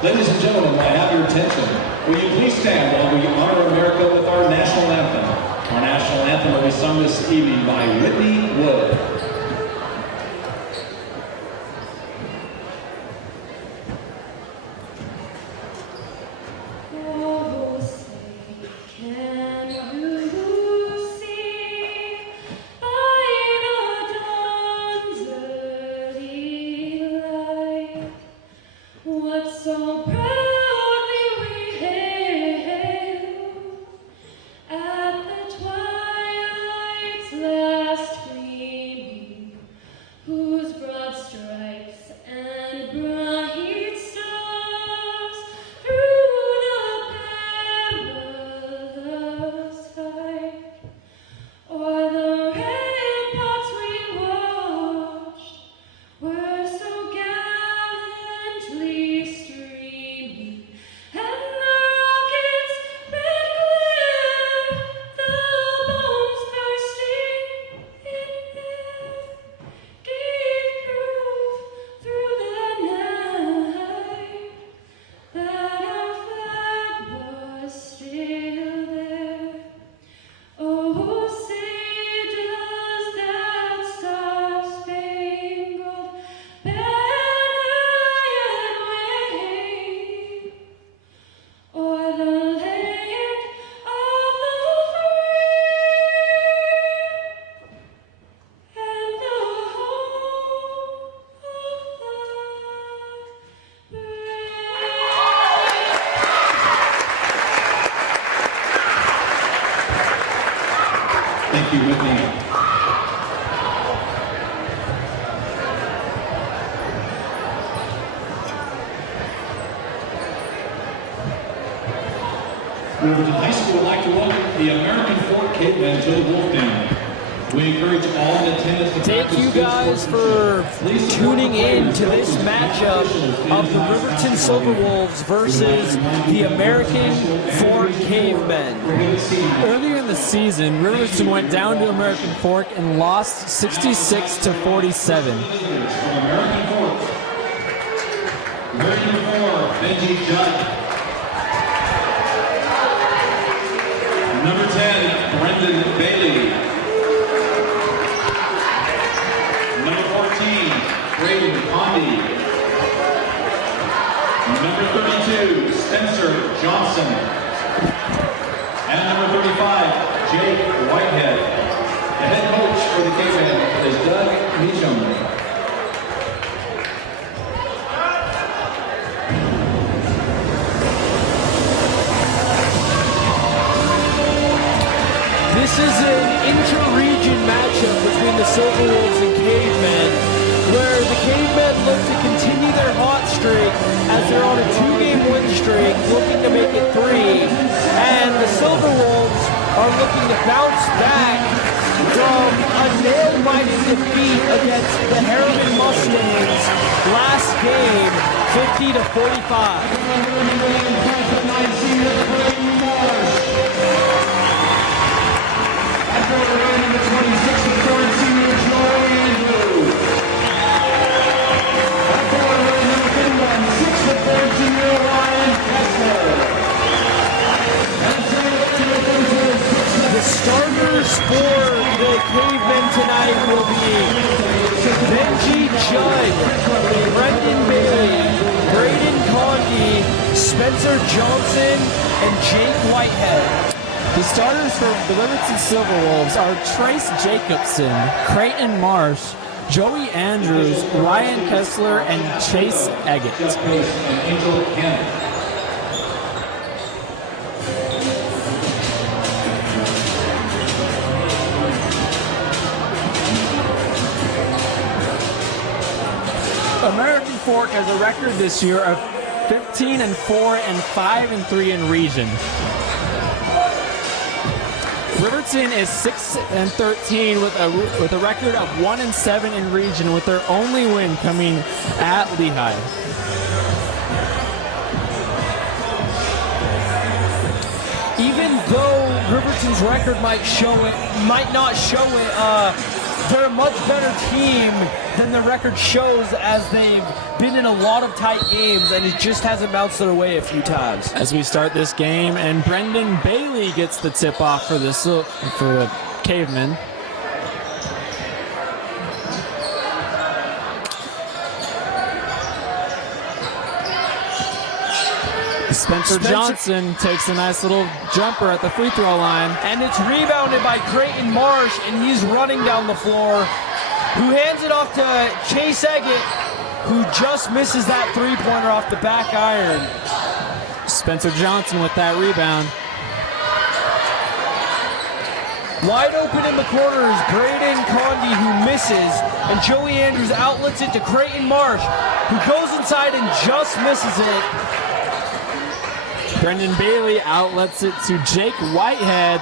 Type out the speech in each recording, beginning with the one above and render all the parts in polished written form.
Ladies and gentlemen, may I have your attention? Will you please stand while we honor America with our national anthem? Our national anthem will be sung this evening by Whitney Wood. So proudly we hail at the twilight's last gleaming, whose broad stripes and bright stars through the perilous fight o'er the ramparts we watched were so gallantly streaming, and the rocket's red glare, the bombs bursting in air, gave proof through the night that our flag was still there. Oh, say does that star-spangled banner yet wave o'er the land of the free and the home of the brave? Thank you, Whitney. Riverton High School would like to welcome the American Fork Cavemen to the Wolf Den. We encourage all in attendance to Thank you guys for tuning in to this matchup of the Riverton Silverwolves versus the American Fork Cavemen. Earlier in the season, Riverton went down to American Fork and lost 66-47. American Fork. Wearing number 4, Benji Judd. Number 10, Brendan Bailey. Number 14, Braden Condi. Number 32, Spencer Johnson. And number 35, Jake Whitehead. The head coach for the Cavemen is Doug Meacham. This is an inter-region matchup between the Silverwolves and Cavemen, where the Cavemen look to continue their hot streak as they're on a 2-game win streak, looking to make it 3, and the Silverwolves are looking to bounce back from a nail-biting defeat against the Harriman Mustangs last game, 50-45. Number 26, the third senior, Joey Andrews. Number 31, 6, the third senior, Ryan Kessler. The starters for the Cavemen tonight will be Benji Judd, Brendan Bailey, Braden Condi, Spencer Johnson, and Jake Whitehead. The starters for the Riverton Silverwolves are Trace Jacobson, Creighton Marsh, Joey Andrews, Ryan Kessler, and Chase Eggett. American Fork has a record this year of 15-4 and 5-3 in region. Riverton is 6-13 with a record of 1-7 in region, with their only win coming at Lehigh. Even though Riverton's record might not show it they're a much better team than the record shows, as they've been in a lot of tight games, and it just hasn't bounced their way a few times. As we start this game, and Brendan Bailey gets the tip-off for the Cavemen. Spencer Johnson takes a nice little jumper at the free throw line. And it's rebounded by Creighton Marsh, and he's running down the floor, who hands it off to Chase Eggett, who just misses that three-pointer off the back iron. Spencer Johnson with that rebound. Wide open in the corner is Braden Condi, who misses, and Joey Andrews outlets it to Creighton Marsh, who goes inside and just misses it. Brendan Bailey outlets it to Jake Whitehead,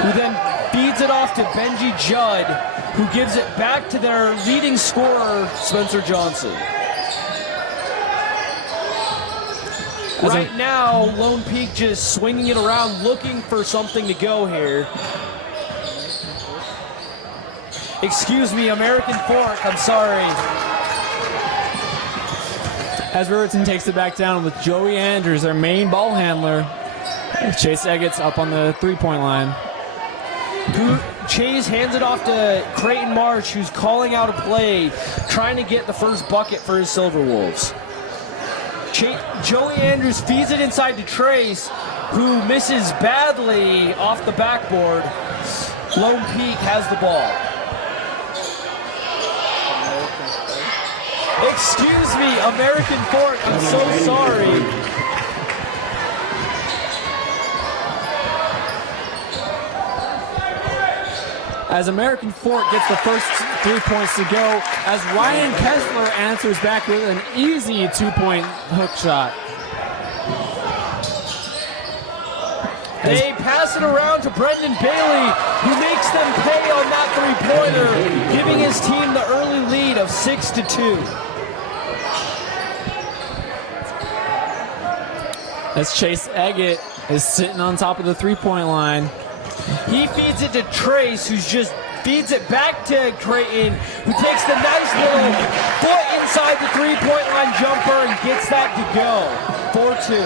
who then feeds it off to Benji Judd, who gives it back to their leading scorer, Spencer Johnson. Right now, Lone Peak just swinging it around, looking for something to go here. Excuse me, American Fork, I'm sorry. As Riverton takes it back down with Joey Andrews, their main ball handler. Chase Eggett's up on the three-point line. Chase hands it off to Creighton Marsh, who's calling out a play, trying to get the first bucket for his Silver Wolves. Joey Andrews feeds it inside to Trace, who misses badly off the backboard. Lone Peak has the ball. Excuse me, American Fork, I'm so sorry. As American Fork gets the first 3 points to go, as Ryan Kessler answers back with an easy two-point hook shot. They pass it around to Brendan Bailey, who makes them pay on that three-pointer, giving his team the early lead of 6-2. As Chase Eggett is sitting on top of the three-point line. He feeds it to Trace, who just feeds it back to Creighton, who takes the nice little foot inside the three-point line jumper and gets that to go. 4-2.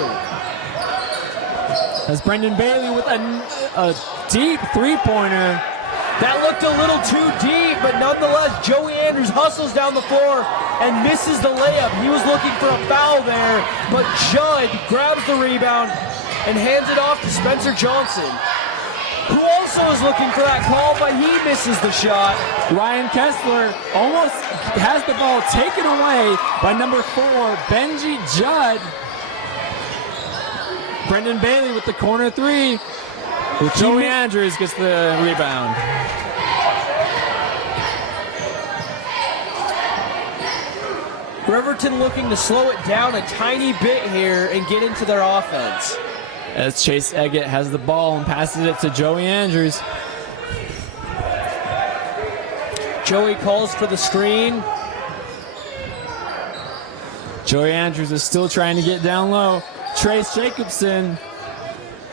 As Brendan Bailey with a deep three-pointer. That looked a little too deep, but nonetheless, Joey Andrews hustles down the floor and misses the layup. He was looking for a foul there, but Judd grabs the rebound and hands it off to Spencer Johnson, who also is looking for that call, but he misses the shot. Ryan Kessler almost has the ball taken away by number 4, Benji Judd. Brendan Bailey with the corner three. Joey Andrews gets the rebound. Riverton looking to slow it down a tiny bit here and get into their offense. As Chase Eggett has the ball and passes it to Joey Andrews. Joey calls for the screen. Joey Andrews is still trying to get down low. Trace Jacobson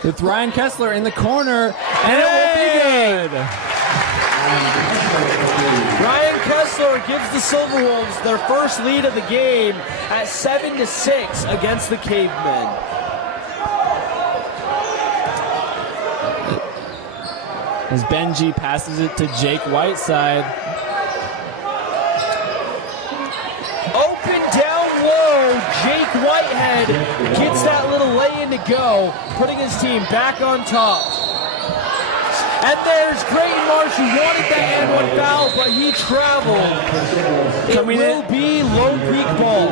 with Ryan Kessler in the corner, and it will be good. Ryan Kessler gives the Silver Wolves their first lead of the game at 7-6 against the Cavemen. As Benji passes it to Jake Whiteside. Open down low, Jake Whitehead gets that little lay-in to go, putting his team back on top. And there's Creighton Marsh, who wanted that and one foul, but he traveled. It will be Lone Peak ball.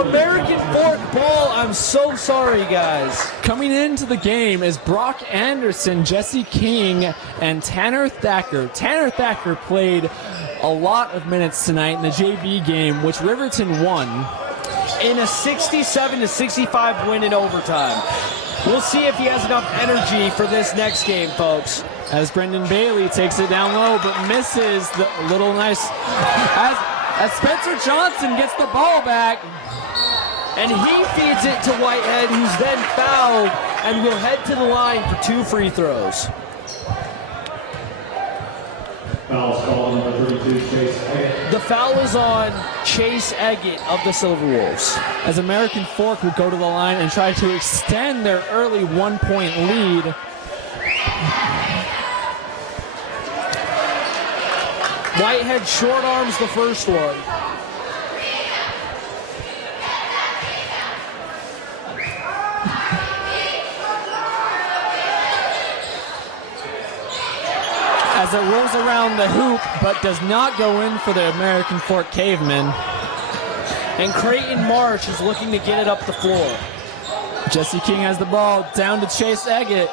American Fork ball, I'm so sorry, guys. Coming into the game is Brock Anderson, Jesse King, and Tanner Thacker. Tanner Thacker played a lot of minutes tonight in the JV game, which Riverton won. In a 67-65 win in overtime. We'll see if he has enough energy for this next game, folks. As Brendan Bailey takes it down low, but misses the little nice... As Spencer Johnson gets the ball back. And he feeds it to Whitehead, who's then fouled and will head to the line for 2 free throws. Foul's called on number 32, Chase Eggett. The foul is on Chase Eggett of the Silver Wolves. As American Fork will go to the line and try to extend their early 1-point lead. Whitehead short arms the first one. As it rolls around the hoop, but does not go in for the American Fork Cavemen. And Creighton Marsh is looking to get it up the floor. Jesse King has the ball down to Chase Eggett.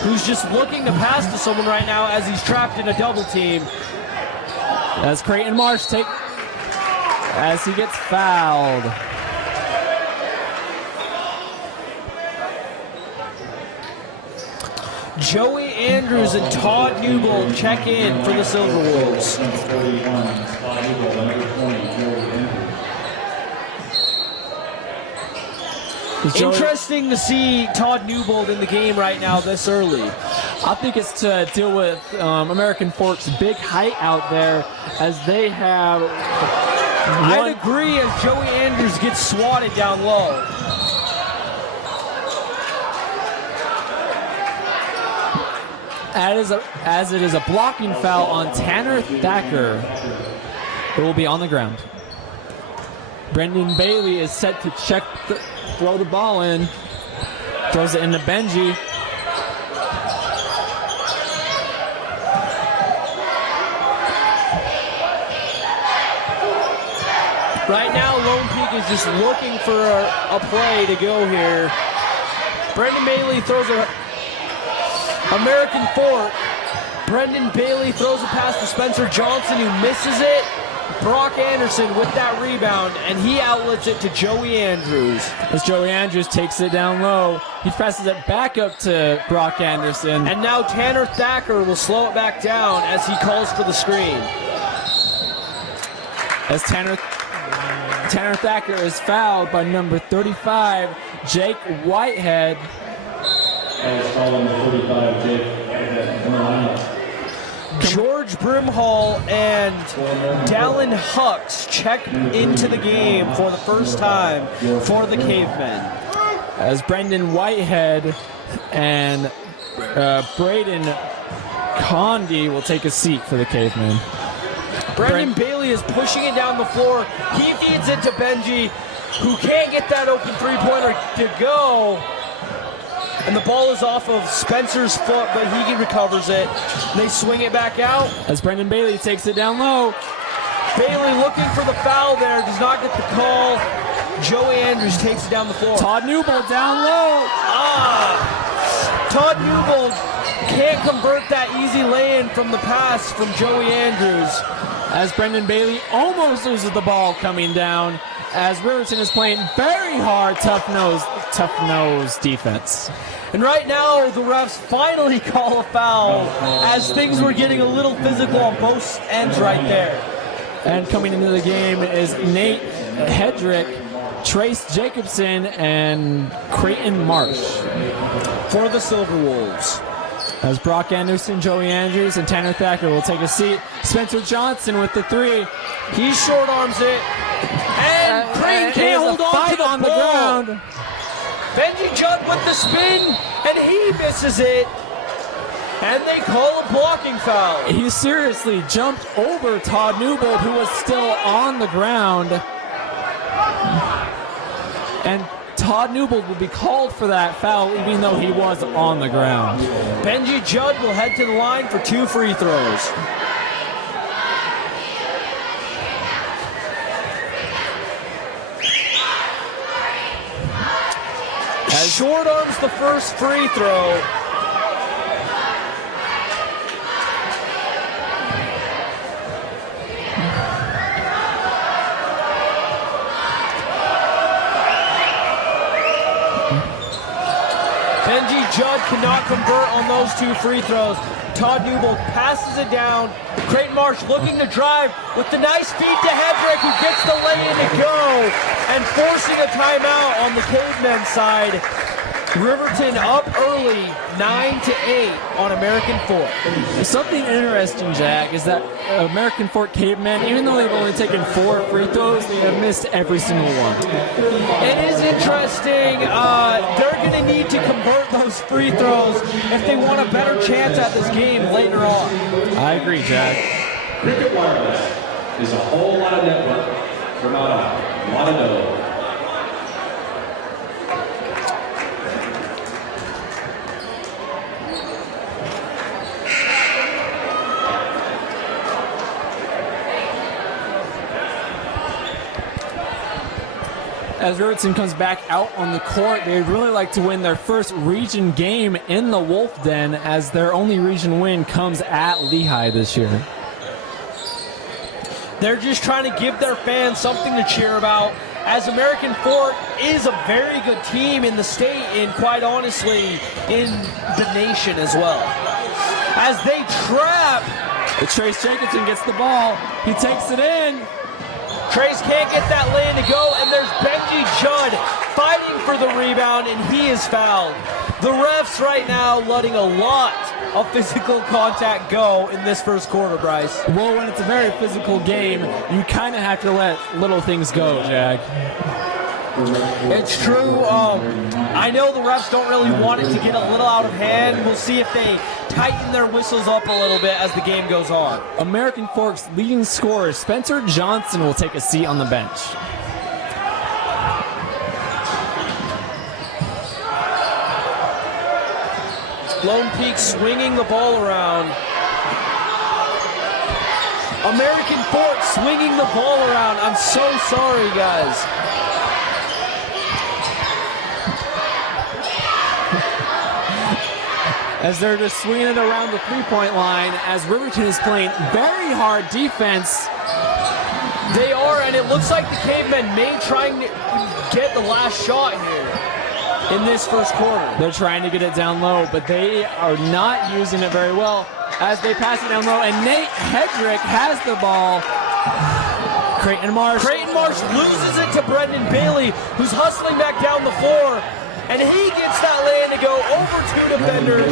Who's just looking to pass to someone right now as he's trapped in a double team. As Creighton Marsh as he gets fouled. Joey Andrews and Todd Newbold check in for the Silver Wolves. Number 41, Todd Newbold, number 20, Joey Andrews. Interesting to see Todd Newbold in the game right now this early. I think it's to deal with American Fork's big height out there as they have I'd agree as Joey Andrews gets swatted down low. As it is a blocking foul on Tanner Thacker. It will be on the ground. Brendan Bailey is set to throw the ball in. Throws it into Benji. Right now, Lone Peak is just looking for a play to go here. Brendan Bailey throws a American Fork. Brendan Bailey throws a pass to Spencer Johnson, who misses it. Brock Anderson with that rebound, and he outlets it to Joey Andrews. As Joey Andrews takes it down low, he passes it back up to Brock Anderson. And now Tanner Thacker will slow it back down as he calls for the screen. As Tanner Thacker is fouled by number 35, Jake Whitehead. That is called number 35, Jake Whitehead, from the lineup. George Brimhall and Dallin Hux check into the game for the first time for the Cavemen. As Brendan Whitehead and Braden Condi will take a seat for the Cavemen. Brendan Bailey is pushing it down the floor. He feeds it to Benji, who can't get that open three-pointer to go. And the ball is off of Spencer's foot, but he recovers it. They swing it back out. As Brendan Bailey takes it down low. Bailey looking for the foul there, does not get the call. Joey Andrews takes it down the floor. Todd Newbold down low. Todd Newbold can't convert that easy lay-in from the pass from Joey Andrews. As Brendan Bailey almost loses the ball coming down, as Riverton is playing very hard, tough nose defense. And right now, the refs finally call a foul as things were getting a little physical on both ends right there. And coming into the game is Nate Hedrick, Trace Jacobson, and Creighton Marsh for the Silver Wolves. As Brock Anderson, Joey Andrews, and Tanner Thacker will take a seat. Spencer Johnson with the three. He short arms it. And Creighton can't hold on to the ball. Ground. Benji Judd with the spin, and he misses it. And they call a blocking foul. He seriously jumped over Todd Newbold, who was still on the ground. And Todd Newbold will be called for that foul, even though he was on the ground. Benji Judd will head to the line for 2 free throws. Short arms the first free throw. Benji Judd cannot convert on those 2 free throws. Todd Newbold passes it down. Creighton Marsh looking to drive with the nice feed to Hedrick, who gets the lay-in to go, and forcing a timeout on the Cavemen side. Riverton up early, 9-8 on American Fork. Something interesting, Jack, is that American Fork Cavemen, even though they've only taken 4 free throws, they have missed every single one. It is interesting. They're going to need to convert those free throws if they want a better chance at this game later on. I agree, Jack. Cricket Wireless is a whole lot of network for not a lot of dough. As Riverton comes back out on the court, they'd really like to win their first region game in the Wolf Den, as their only region win comes at Lehigh this year. They're just trying to give their fans something to cheer about, as American Fork is a very good team in the state and quite honestly in the nation as well. As they trap. Trace Jenkinson gets the ball. He takes it in. Trace can't get that lane to go, and there's Benji Judd fighting for the rebound, and he is fouled. The refs right now letting a lot of physical contact go in this first quarter, Bryce. Well, when it's a very physical game, you kind of have to let little things go, Jack. It's true. I know the refs don't really want it to get a little out of hand. We'll see if they tighten their whistles up a little bit as the game goes on. American Fork's leading scorer, Spencer Johnson, will take a seat on the bench. Lone Peak swinging the ball around. American Fork swinging the ball around. I'm so sorry, guys. As they're just swinging it around the three-point line, as Riverton is playing very hard defense. They are, and it looks like the Cavemen may try to get the last shot here in this first quarter. They're trying to get it down low, but they are not using it very well as they pass it down low, and Nate Hedrick has the ball. Creighton Marsh loses it to Brendan Bailey, who's hustling back down the floor. And he gets that lane to go over 2 defenders.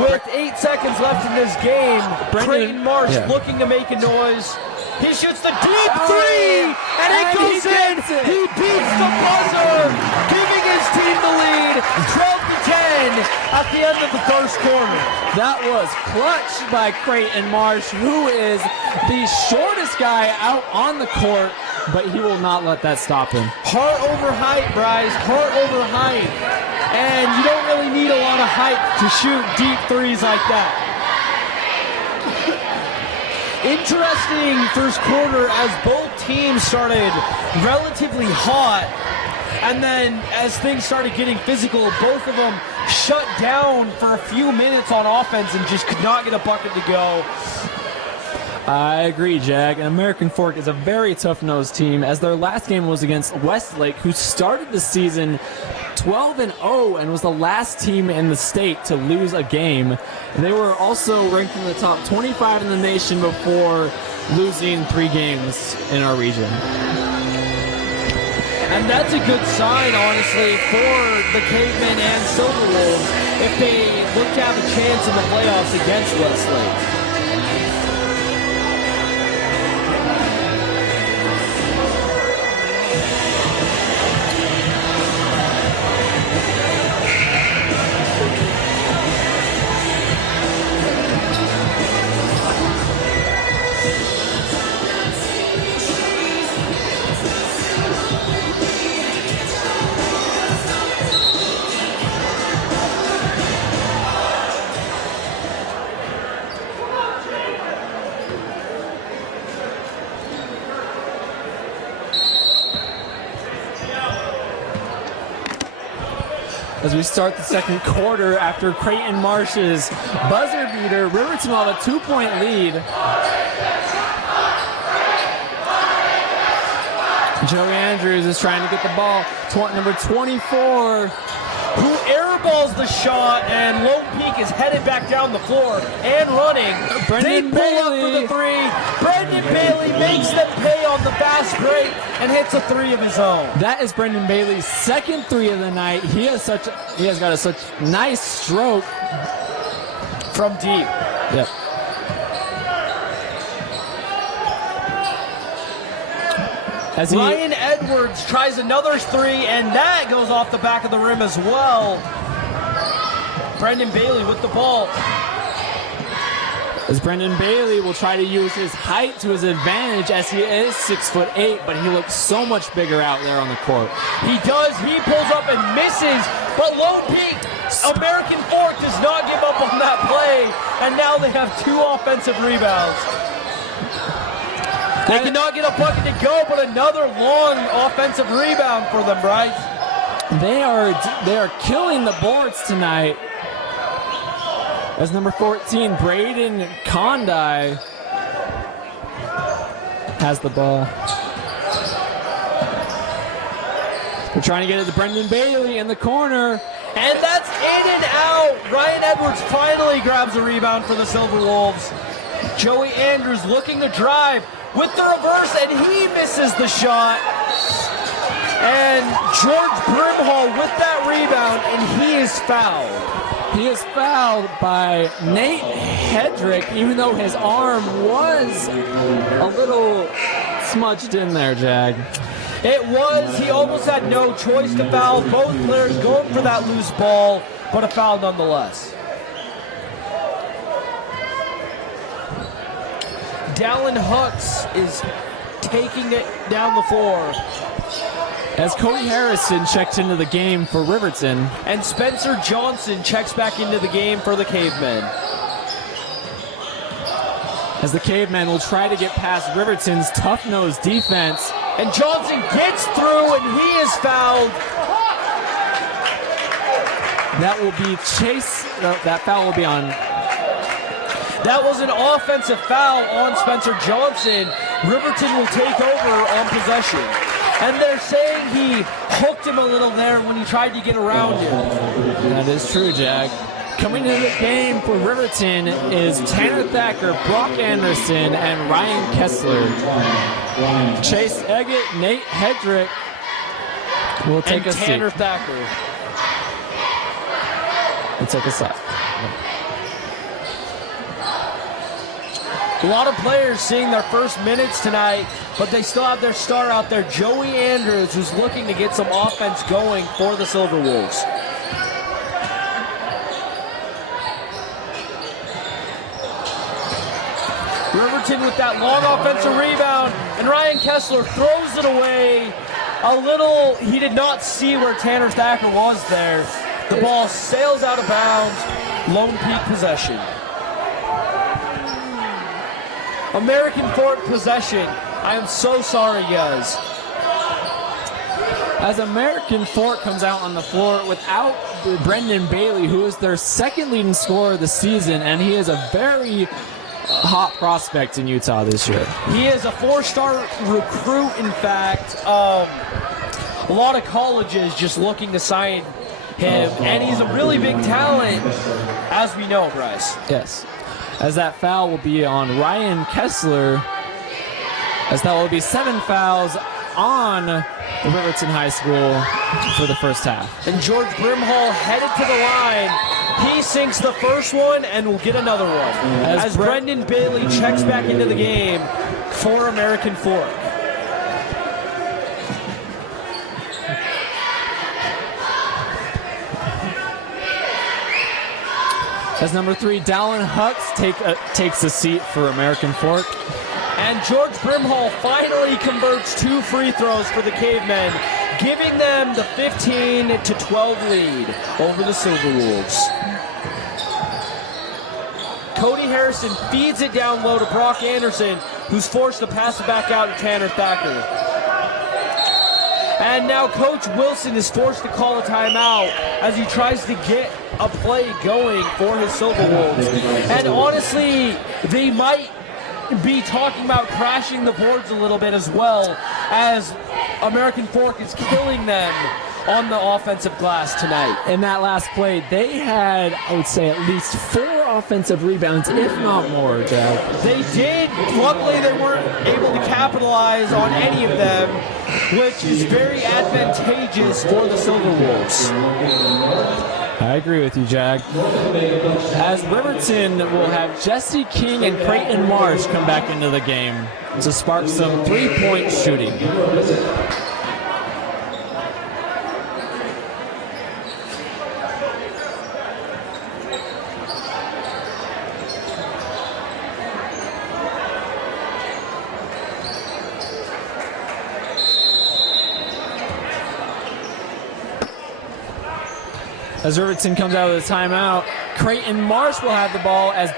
With 8 seconds left in this game, Creighton Marsh looking to make a noise. He shoots the deep 3, and it goes in. He beats the buzzer, giving his team the lead, 12-10 at the end of the first quarter. That was clutch by Creighton Marsh, who is the shortest guy out on the court, but he will not let that stop him. Heart over height, Bryce. Heart over height. And you don't really need a lot of height to shoot deep threes like that. Interesting first quarter as both teams started relatively hot. And then as things started getting physical, both of them shut down for a few minutes on offense and just could not get a bucket to go. I agree, Jack. And American Fork is a very tough-nosed team, as their last game was against Westlake, who started the season 12-0 and was the last team in the state to lose a game. They were also ranked in the top 25 in the nation before losing 3 games in our region. And that's a good sign, honestly, for the Cavemen and Silver Wolves if they look to have a chance in the playoffs against Westlake. As we start the second quarter after Creighton Marsh's buzzer beater, Riverton will have a 2-point lead. Joey Andrews is trying to get the ball. Number 24. Who airballs the shot, and Lone Peak is headed back down the floor and running. Brendan They pull up Bailey. for the three. Brendan Bailey makes them pay on the fast break and hits a three of his own. That is Brendan Bailey's second three of the night. He has got such nice stroke From deep. Yep. As he, Ryan Edwards tries another three, and that goes off the back of the rim as well. Brendan Bailey with the ball. as Brendan Bailey will try to use his height to his advantage, as he is 6'8", but he looks so much bigger out there on the court. He does. He pulls up and misses, but Lone Peak, American Fork does not give up on that play, and now they have 2 offensive rebounds. They cannot get a bucket to go, but another long offensive rebound for them, Bryce. They are killing the boards tonight. As number 14, Braden Condie has the ball. We're trying to get it to Brendan Bailey in the corner. And that's in and out. Ryan Edwards finally grabs a rebound for the Silver Wolves. Joey Andrews looking to drive with the reverse, and he misses the shot. And George Brimhall with that rebound, and he is fouled. He is fouled by Nate Hedrick, even though his arm was a little smudged in there, Jag. It was. He almost had no choice to foul. Both players going for that loose ball, but a foul nonetheless. Dallin Hux is taking it down the floor. As Cody Harrison checked into the game for Riverton. And Spencer Johnson checks back into the game for the Cavemen. As the Cavemen will try to get past Riverton's tough-nosed defense. And Johnson gets through, and he is fouled. That will be Chase. That foul will be on. That was an offensive foul on Spencer Johnson. Riverton will take over on possession. And they're saying he hooked him a little there when he tried to get around him. That is true, Jag. Coming into the game for Riverton is Tanner Thacker, Brock Anderson, and Ryan Kessler. Chase Eggett, Nate Hedrick will take a seat. Tanner Thacker. We'll take a seat. A lot of players seeing their first minutes tonight, but they still have their star out there, Joey Andrews, who's looking to get some offense going for the Silver Wolves. Riverton with that long offensive rebound, and Ryan Kessler throws it away a little. He did not see where Tanner Thacker was there. The ball sails out of bounds. Lone Peak possession. American Fork possession. I am so sorry, guys. As American Fork comes out on the floor without Brendan Bailey, who is their second leading scorer of the season, and he is a very hot prospect in Utah this year. He is a 4-star recruit, in fact. A lot of colleges just looking to sign him, and he's a really big talent, as we know, Bryce. Yes. As that foul will be on Ryan Kessler, as that will be 7 fouls on Riverton High School for the first half. And George Brimhall headed to the line. He sinks the first one and will get another one. As Brendan Bailey checks back into the game for American Fork. As number 3, Dallin Hux takes a seat for American Fork. And George Brimhall finally converts 2 free throws for the Cavemen, giving them the 15-12 lead over the Silver Wolves. Cody Harrison feeds it down low to Brock Anderson, who's forced to pass it back out to Tanner Thacker. And now Coach Wilson is forced to call a timeout as he tries to get a play going for his Silver Wolves. And honestly, they might be talking about crashing the boards a little bit as well, as American Fork is killing them on the offensive glass tonight. In that last play, they had, I would say, at least 4 offensive rebounds, if not more, Jack. They did. Luckily, they weren't able to capitalize on any of them, which is very advantageous for the Silver Wolves. I agree with you, Jag. As Riverton will have Jesse King and Creighton Marsh come back into the game to spark some 3-point shooting. As Riverton comes out of the timeout, Creighton Marsh will have the ball as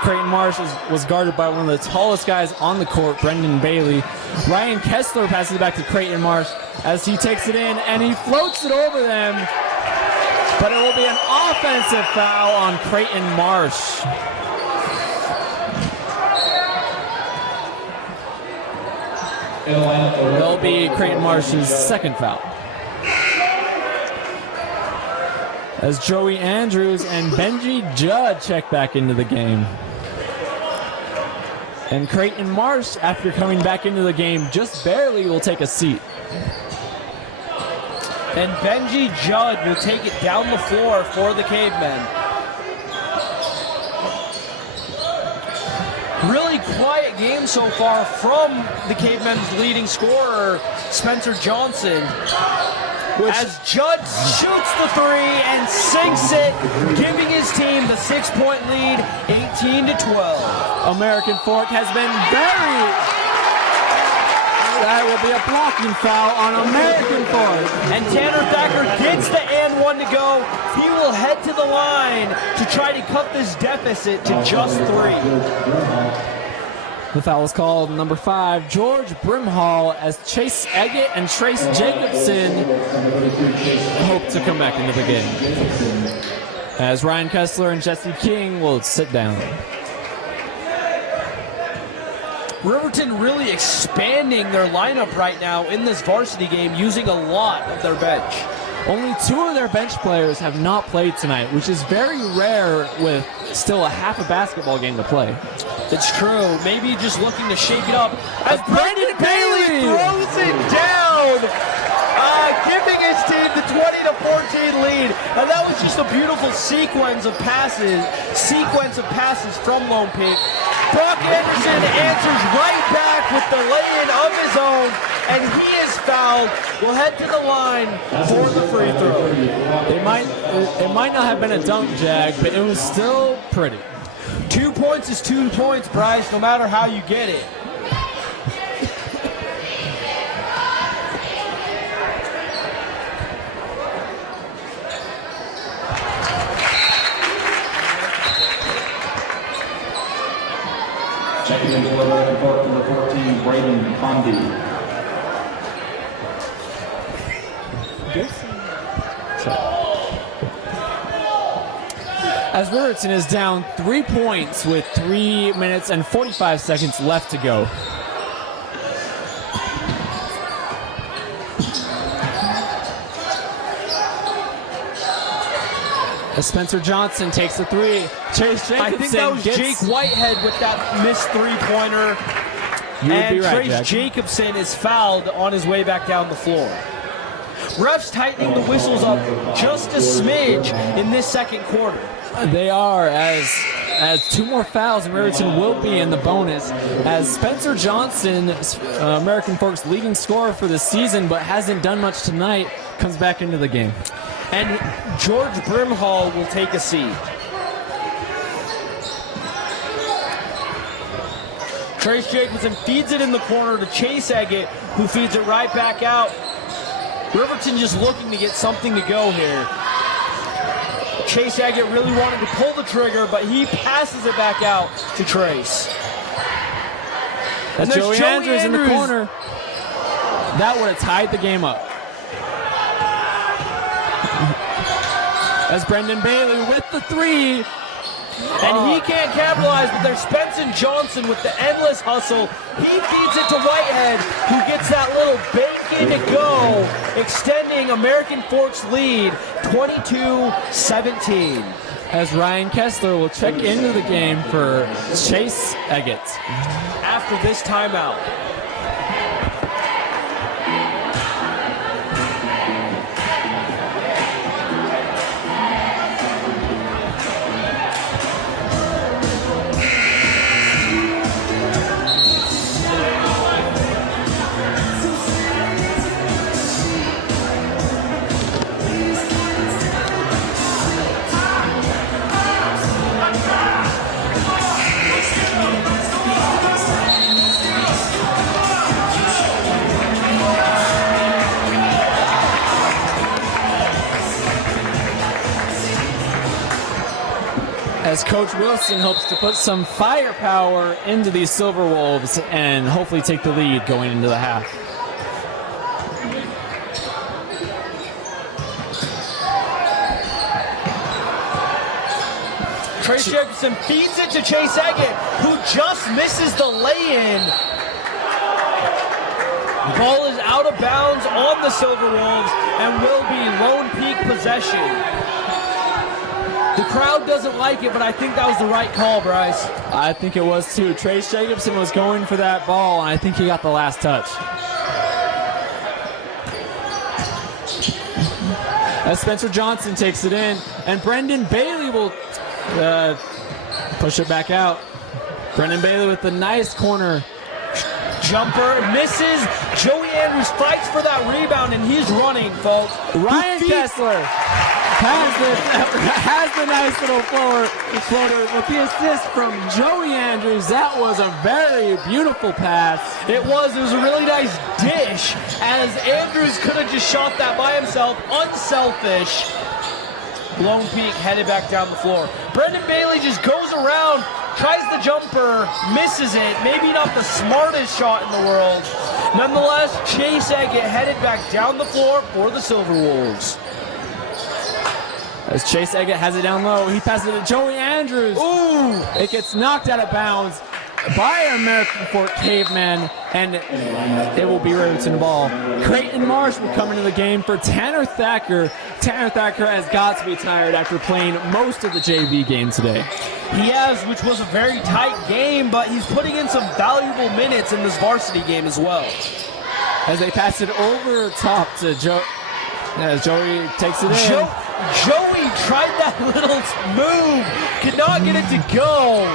Creighton Marsh was guarded by one of the tallest guys on the court, Brendan Bailey. Ryan Kessler passes it back to Creighton Marsh as he takes it in and he floats it over them. But it will be an offensive foul on Creighton Marsh. It'll be Creighton Marsh's second foul. As Joey Andrews and Benji Judd check back into the game. And Creighton Marsh, after coming back into the game just barely, will take a seat. And Benji Judd will take it down the floor for the Cavemen. Really quiet game so far from the Cavemen's leading scorer, Spencer Johnson. As Judd shoots the 3 and sinks it, giving his team the 6-point lead, 18-12. American Fork has been that will be a blocking foul on American Fork. And Tanner Thacker gets the and 1 to go. He will head to the line to try to cut this deficit to just 3. The foul is called number 5, George Brimhall, as Chase Eggett and Trace Jacobson hope to come back into the game. As Ryan Kessler and Jesse King will sit down. Riverton really expanding their lineup right now in this varsity game, using a lot of their bench. Only 2 of their bench players have not played tonight, which is very rare with still a half a basketball game to play. It's true. Maybe just looking to shake it up as Brendan Bailey throws it down, giving his team the 20-14 lead. And that was just a beautiful sequence of passes from Lone Peak. Brock Anderson answers right back with the lay-in of his own, and he is fouled. Will head to the line for the free throw. It might not have been a dunk, Jag, but it was still pretty. 2 points is 2 points, Bryce, no matter how you get it. Checking into the American Fork number 14, Braden Condi. As Riverton is down 3 points with 3 minutes and 45 seconds left to go. As Spencer Johnson takes the 3. Chase Jacobson I think that was Jake Whitehead with that missed 3-pointer. You would and be right, Trace Jack. Jacobson is fouled on his way back down the floor. Refs tightening the whistles up just a smidge in this second quarter. They are, as 2 more fouls, and Riverton will be in the bonus. As Spencer Johnson, American Fork's leading scorer for the season, but hasn't done much tonight, comes back into the game. And George Brimhall will take a seat. Trace Jacobson feeds it in the corner to Chase Eggett, who feeds it right back out. Riverton just looking to get something to go here. Chase Eggett really wanted to pull the trigger, but he passes it back out to Trace. That's Joey Andrews in the corner. That would have tied the game up. As Brendan Bailey with the 3. And he can't capitalize, but there's Spencer Johnson with the endless hustle. He feeds it to Whitehead, who gets that little bacon to go, extending American Fork's lead 22-17. As Ryan Kessler will check into the game for Chase Eggett. After this timeout. As Coach Wilson hopes to put some firepower into these Silver Wolves and hopefully take the lead going into the half. Trace Jacobson feeds it to Chase Eggett, who just misses the lay-in. Ball is out of bounds on the Silver Wolves and will be Lone Peak possession. The crowd doesn't like it, but I think that was the right call, Bryce. I think it was too. Trace Jacobson was going for that ball, and I think he got the last touch. As Spencer Johnson takes it in, and Brendan Bailey will push it back out. Brendan Bailey with the nice corner. Jumper misses. Joey Andrews fights for that rebound, and he's running, folks. Ryan Kessler has the nice little floater with the assist from Joey Andrews. That was a very beautiful pass. It was a really nice dish, as Andrews could have just shot that by himself. Unselfish. Lone Peak headed back down the floor. Brendan Bailey just goes around, tries the jumper, misses it. Maybe not the smartest shot in the world. Nonetheless, Chase Eggett headed back down the floor for the Silver Wolves. As Chase Eggett has it down low, he passes it to Joey Andrews. Ooh! It gets knocked out of bounds by American Fork Caveman, and it will be Riverton ball. Creighton Marsh will come into the game for Tanner Thacker. Tanner Thacker has got to be tired after playing most of the JV game today. He has, which was a very tight game, but he's putting in some valuable minutes in this varsity game as well. As they pass it over top to Joe. As Joey takes it in. Joey tried that little move, could not get it to go.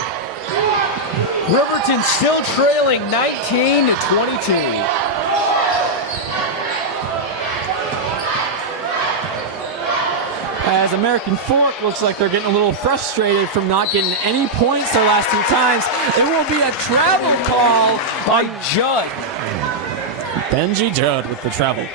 Riverton still trailing 19-22. As American Fork looks like they're getting a little frustrated from not getting any points their last two times. It will be a travel call By Judd. Benji Judd with the travel.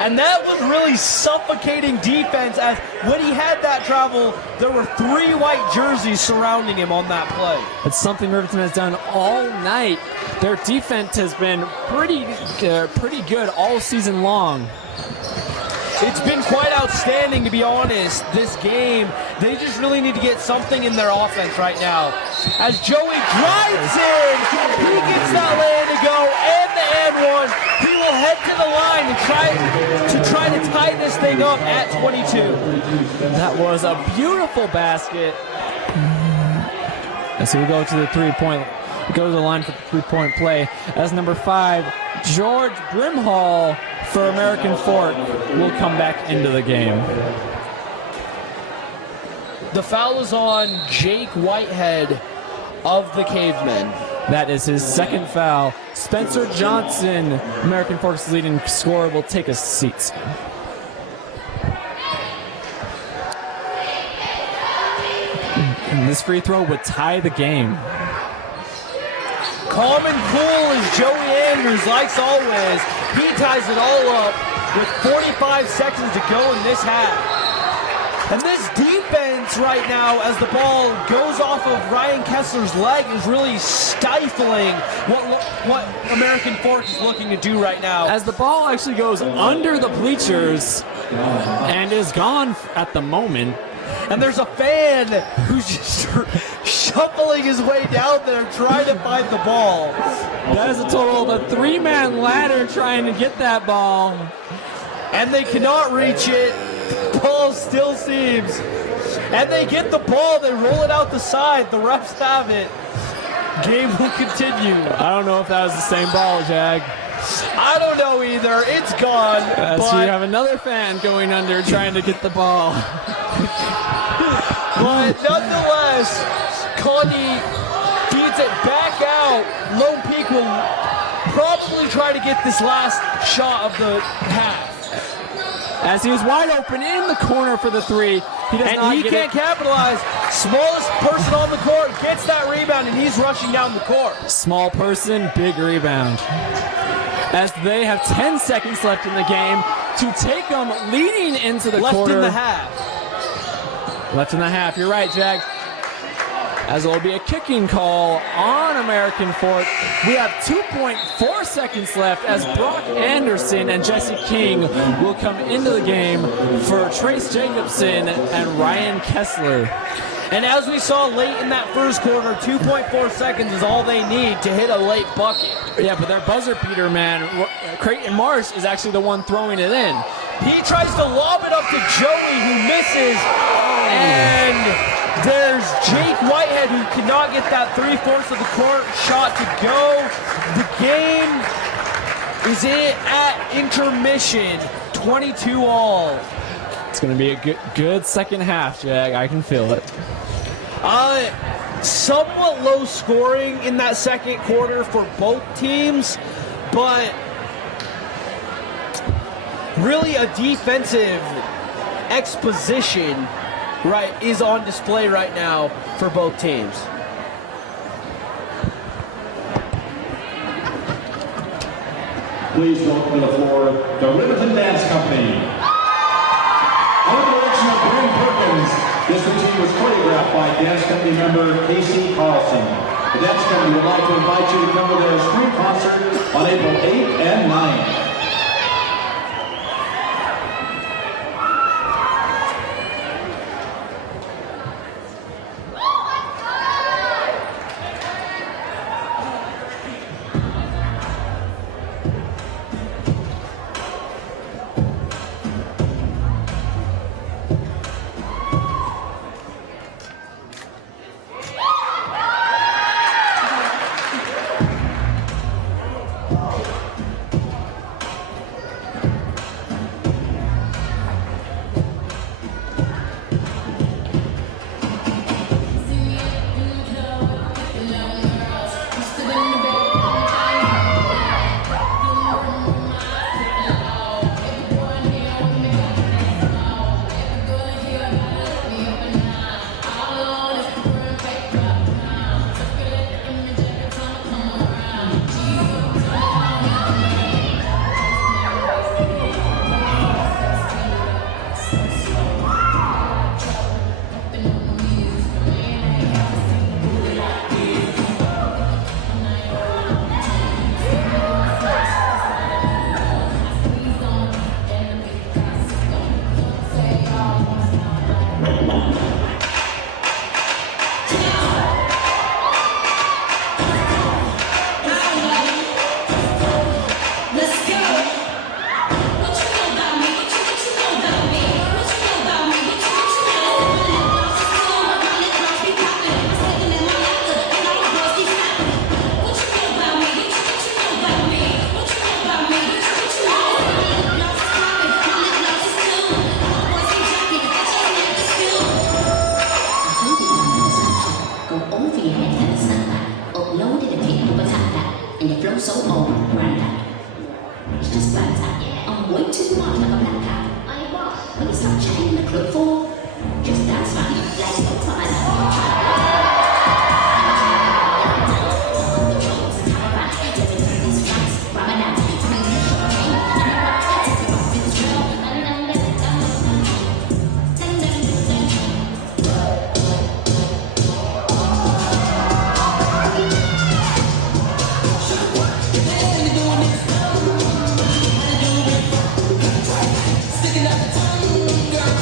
And that was really suffocating defense, as when he had that travel, there were 3 white jerseys surrounding him on that play. It's something Riverton has done all night. Their defense has been pretty good all season long. It's been quite outstanding, to be honest, this game. They just really need to get something in their offense right now. As Joey drives in, he gets that lay-in to go, and the and one. He will head to the line and try to tie this thing up at 22. That was a beautiful basket. And so we go to the three-point. We go to the line for the three-point play. As number 5, George Brimhall for American Fork will come back into the game. The foul is on Jake Whitehead of the Cavemen. That is his second foul. Spencer Johnson, American Fork's leading scorer, will take a seat. And this free throw would tie the game. Calm and cool as Joey Andrews likes always. He ties it all up with 45 seconds to go in this half. And this defense right now, as the ball goes off of Ryan Kessler's leg, is really stifling what American Fork is looking to do right now. As the ball actually goes under the bleachers and is gone at the moment, And there's a fan who's just shuffling his way down there trying to find the ball. That is a total of a 3-man ladder trying to get that ball. And they cannot reach it. Ball still seems. And they get the ball. They roll it out the side. The refs have it. Game will continue. I don't know if that was the same ball, Jag. I don't know either. It's gone. So you have another fan going under trying to get the ball. But nonetheless, Connie feeds it back out. Lone Peak will probably try to get this last shot of the half. As he was wide open in the corner for the 3. He can't capitalize. Smallest person on the court gets that rebound, and he's rushing down the court. Small person, big rebound. As they have 10 seconds left in the game to take them leading into the quarter. Left in the half. Left in the half. You're right, Jag. As it will be a kicking call on American Fork. We have 2.4 seconds left as Brock Anderson and Jesse King will come into the game for Trace Jacobson and Ryan Kessler. And as we saw late in that first quarter, 2.4 seconds is all they need to hit a late bucket. Yeah, but their buzzer beater man, Creighton Marsh, is actually the one throwing it in. He tries to lob it up to Joey, who misses. And there's Jake Whitehead, who cannot get that 3/4 of the court shot to go. The game is at intermission, 22 all. It's going to be a good second half, Jag. I can feel it. Somewhat low scoring in that second quarter for both teams, but really a defensive exposition is on display right now for both teams. Please welcome to the floor the Riverton Dance Company. Under the direction of Bryn Perkins, this routine was choreographed by Dance Company member Casey Carlson. The Dance Company would like to invite you to come to their spring concert on April 8th and 9th. Sticking out the tongue, girl,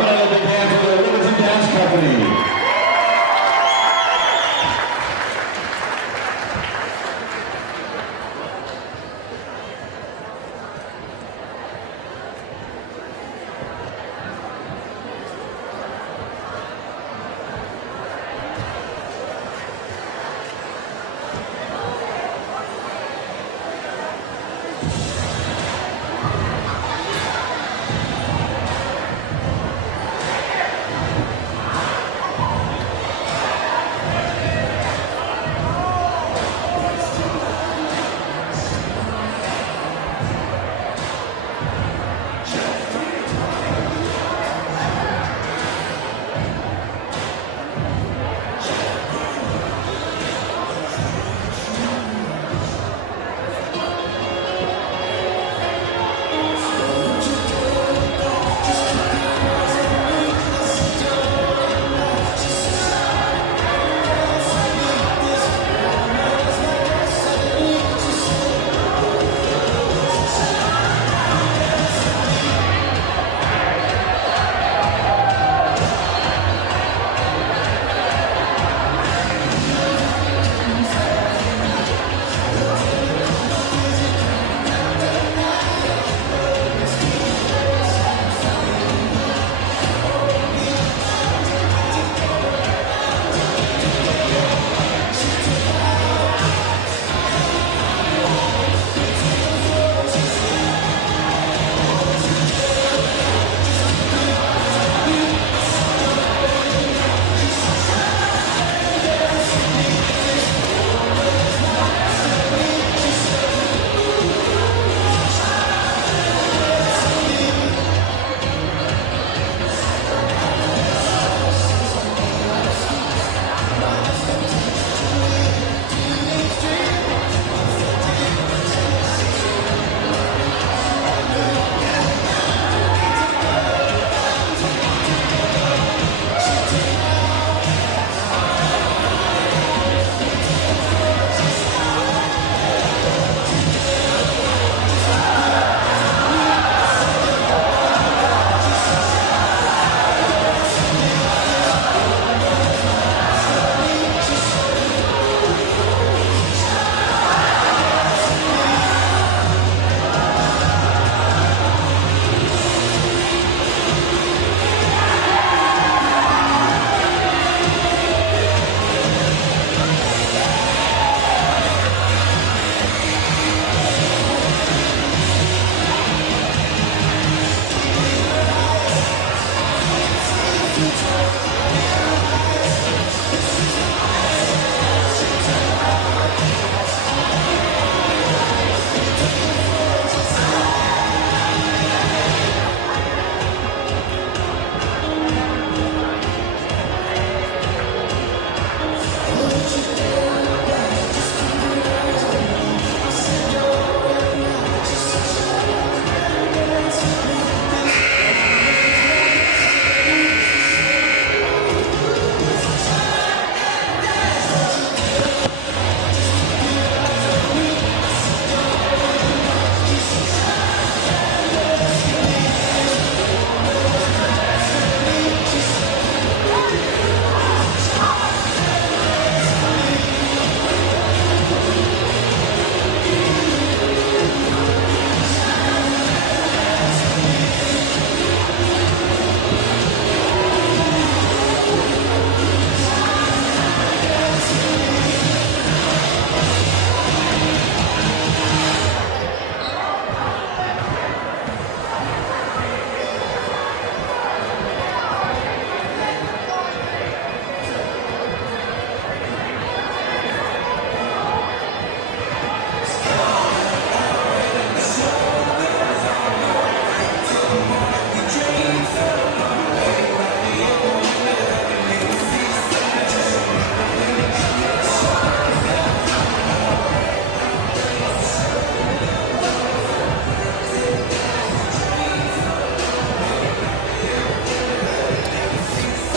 How about a big hand for the Riverton Dance Company?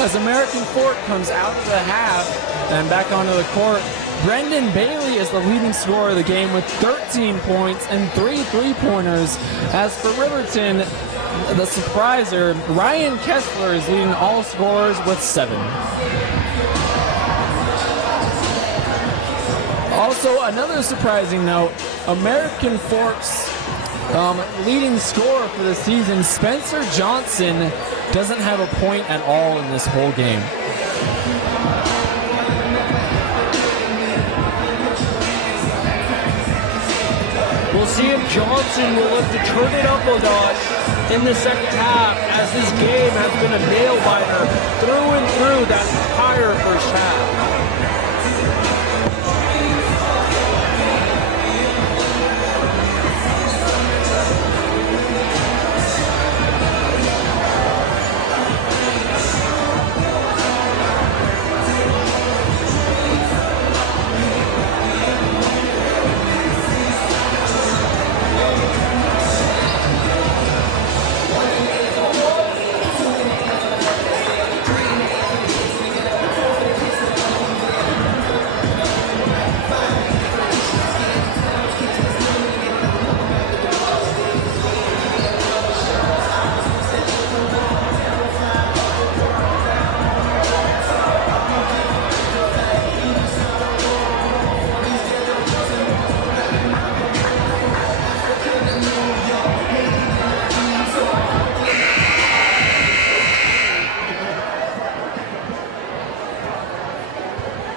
As American Fork comes out of the half and back onto the court, Brendan Bailey is the leading scorer of the game with 13 points and 3 3-pointers. As for Riverton, the surpriser, Ryan Kessler is leading all scorers with 7. Also, another surprising note, American Forks leading scorer for the season, Spencer Johnson, doesn't have a point at all in this whole game. We'll see if Johnson will look to turn it up a notch in the second half, as this game has been a nail-biter through and through that entire first half.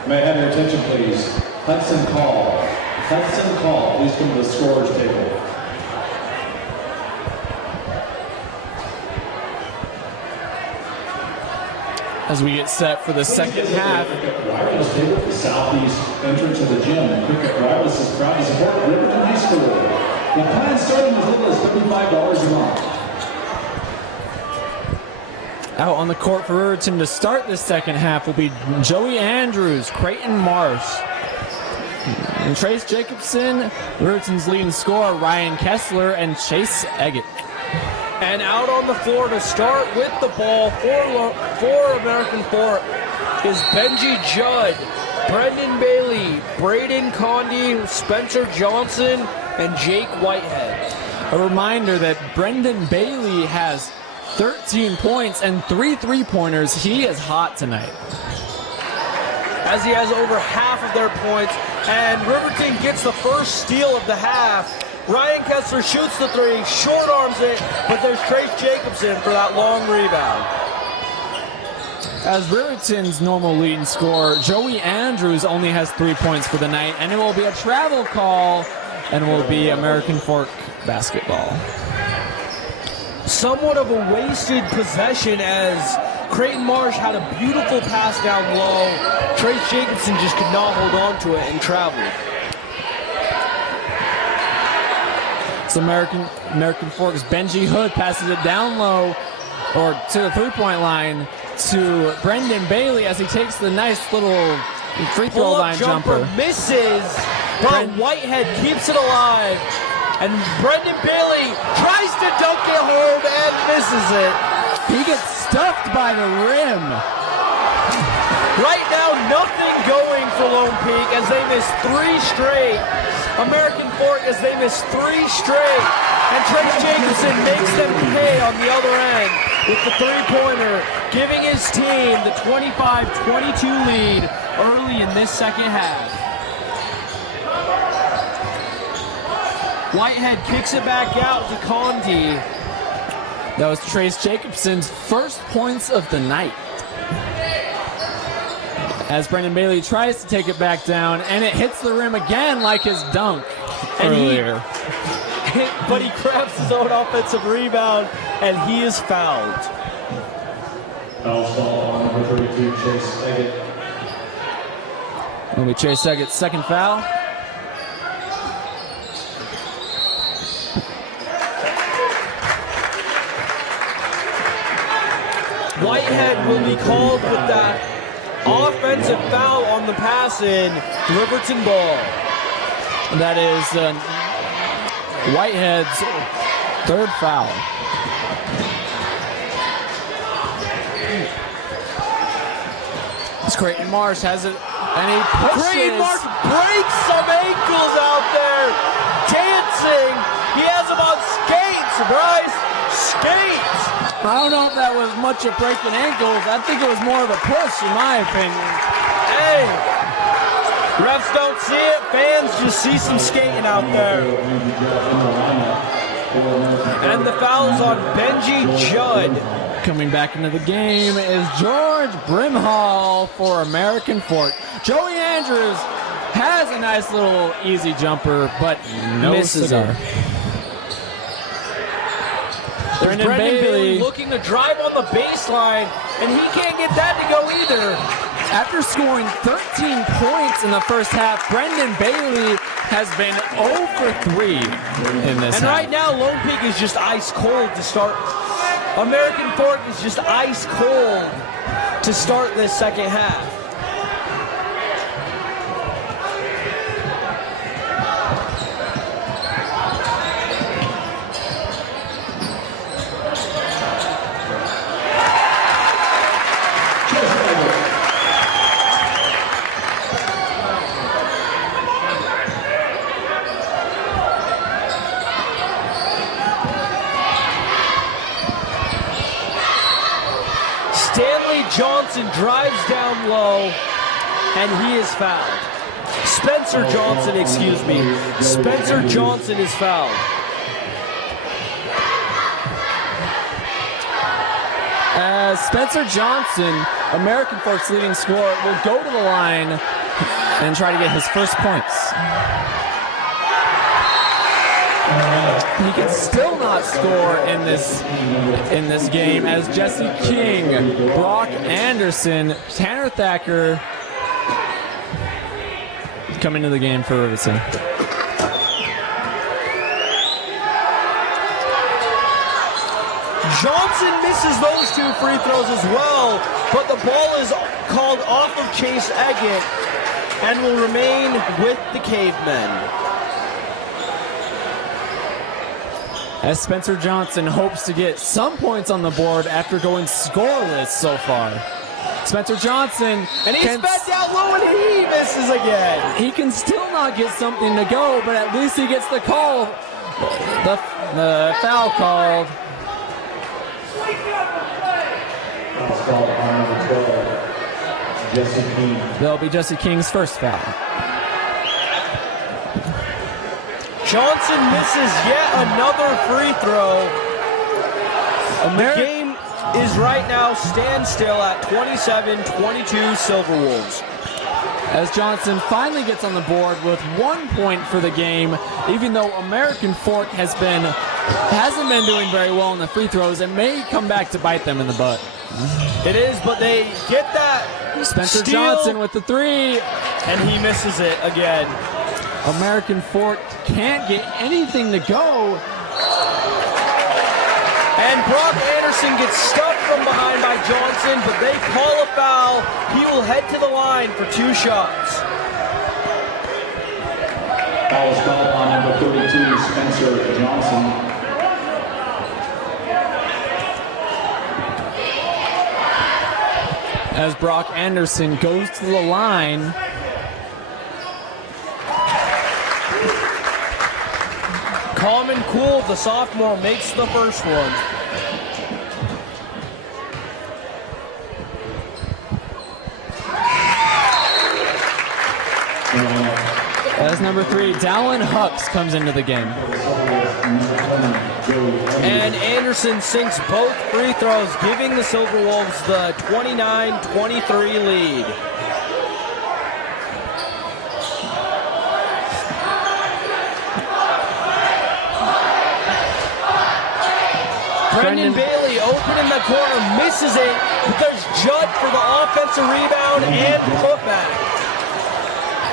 May I have your attention, please? Hudson Call. Hudson Call, please come to the scorer's table. As we get set for the second half. Cricket Wireless table at the southeast entrance of the gym. Cricket Wireless is proud to support Riverton High School. The plan starting as little as $35 a month. Out on the court for Riverton to start the second half will be Joey Andrews, Creighton Marsh, and Trace Jacobson, Riverton's leading scorer, Ryan Kessler, and Chase Eggett. And out on the floor to start with the ball for American Fork is Benji Judd, Brendan Bailey, Braden Condi, Spencer Johnson, and Jake Whitehead. A reminder that Brendan Bailey has 13 points and 3 3-pointers. He is hot tonight. As he has over half of their points, and Riverton gets the first steal of the half. Ryan Kessler shoots the 3, short arms it, but there's Trace Jacobson for that long rebound. As Riverton's normal leading scorer, Joey Andrews only has 3 points for the night, and it will be a travel call, and it will be American Fork basketball. Somewhat of a wasted possession, as Creighton Marsh had a beautiful pass down low. Trace Jacobson just could not hold on to it and traveled. So American Fork's Benji Hood passes it down low, or to the 3-point line, to Brendan Bailey as he takes the nice little free throw line jumper. Misses, but Whitehead keeps it alive. And Brendan Bailey tries to dunk it home and misses it. He gets stuffed by the rim. Right now, nothing going for Lone Peak as they miss 3 straight. American Fork as they miss 3 straight. And Trace Jacobson makes them pay on the other end with the 3-pointer, giving his team the 25-22 lead early in this second half. Whitehead kicks it back out to Condi. That was Trace Jacobson's first points of the night. As Brendan Bailey tries to take it back down, and it hits the rim again like his dunk earlier. But he grabs his own offensive rebound, and he is fouled. Foul ball on number 32, Chase Eggett. Will be Chase Eggett's second foul. Whitehead will be called with that offensive foul on the pass in. Riverton ball. That is Whitehead's third foul. As Creighton Marsh has it And he pushes. Green Mark breaks some ankles out there. Dancing. He has him on skates, Bryce. Skates. I don't know if that was much of breaking ankles. I think it was more of a push, in my opinion. Hey. Refs don't see it. Fans just see some skating out there. And the foul's on Benji Judd. Coming back into the game is George Brimhall for American Fork. Joey Andrews has a nice little easy jumper, but misses her. Brendan Bailey looking to drive on the baseline, and he can't get that to go either. After scoring 13 points in the first half, Brendan Bailey has been 0 for 3 in this half. And right now, Lone Peak is just ice cold to start. American Fork is just ice cold to start this second half. Johnson drives down low, and he is fouled. Spencer Johnson is fouled. Spencer Johnson, American Fork's leading scorer, will go to the line and try to get his first points. He can still not score in this game as Jesse King, Brock Anderson, Tanner Thacker come into the game for Riverton. Johnson misses those 2 free throws as well, but the ball is called off of Chase Eggett and will remain with the Cavemen. As Spencer Johnson hopes to get some points on the board after going scoreless so far. Spencer Johnson. And he's fed down low and he misses again. He can still not get something to go, but at least he gets the call. The foul called. That'll be Jesse King's first foul. Johnson misses yet another free throw. The game is right now standstill at 27-22 Silverwolves. As Johnson finally gets on the board with 1 point for the game, even though American Fork hasn't been doing very well in the free throws, it may come back to bite them in the butt. It is, but they get that. Spencer steal, Johnson with the 3. and he misses it again. American Fork can't get anything to go. And Brock Anderson gets stuck from behind by Johnson, but they call a foul. He will head to the line for 2 shots. Foul is called on number 32, Spencer Johnson. As Brock Anderson goes to the line. Calm and cool, the sophomore makes the first one. As number 3, Dallin Hucks comes into the game. And Anderson sinks both free throws, giving the Silverwolves the 29-23 lead. Brendan Bailey open in the corner, misses it, but there's Judd for the offensive rebound and putback.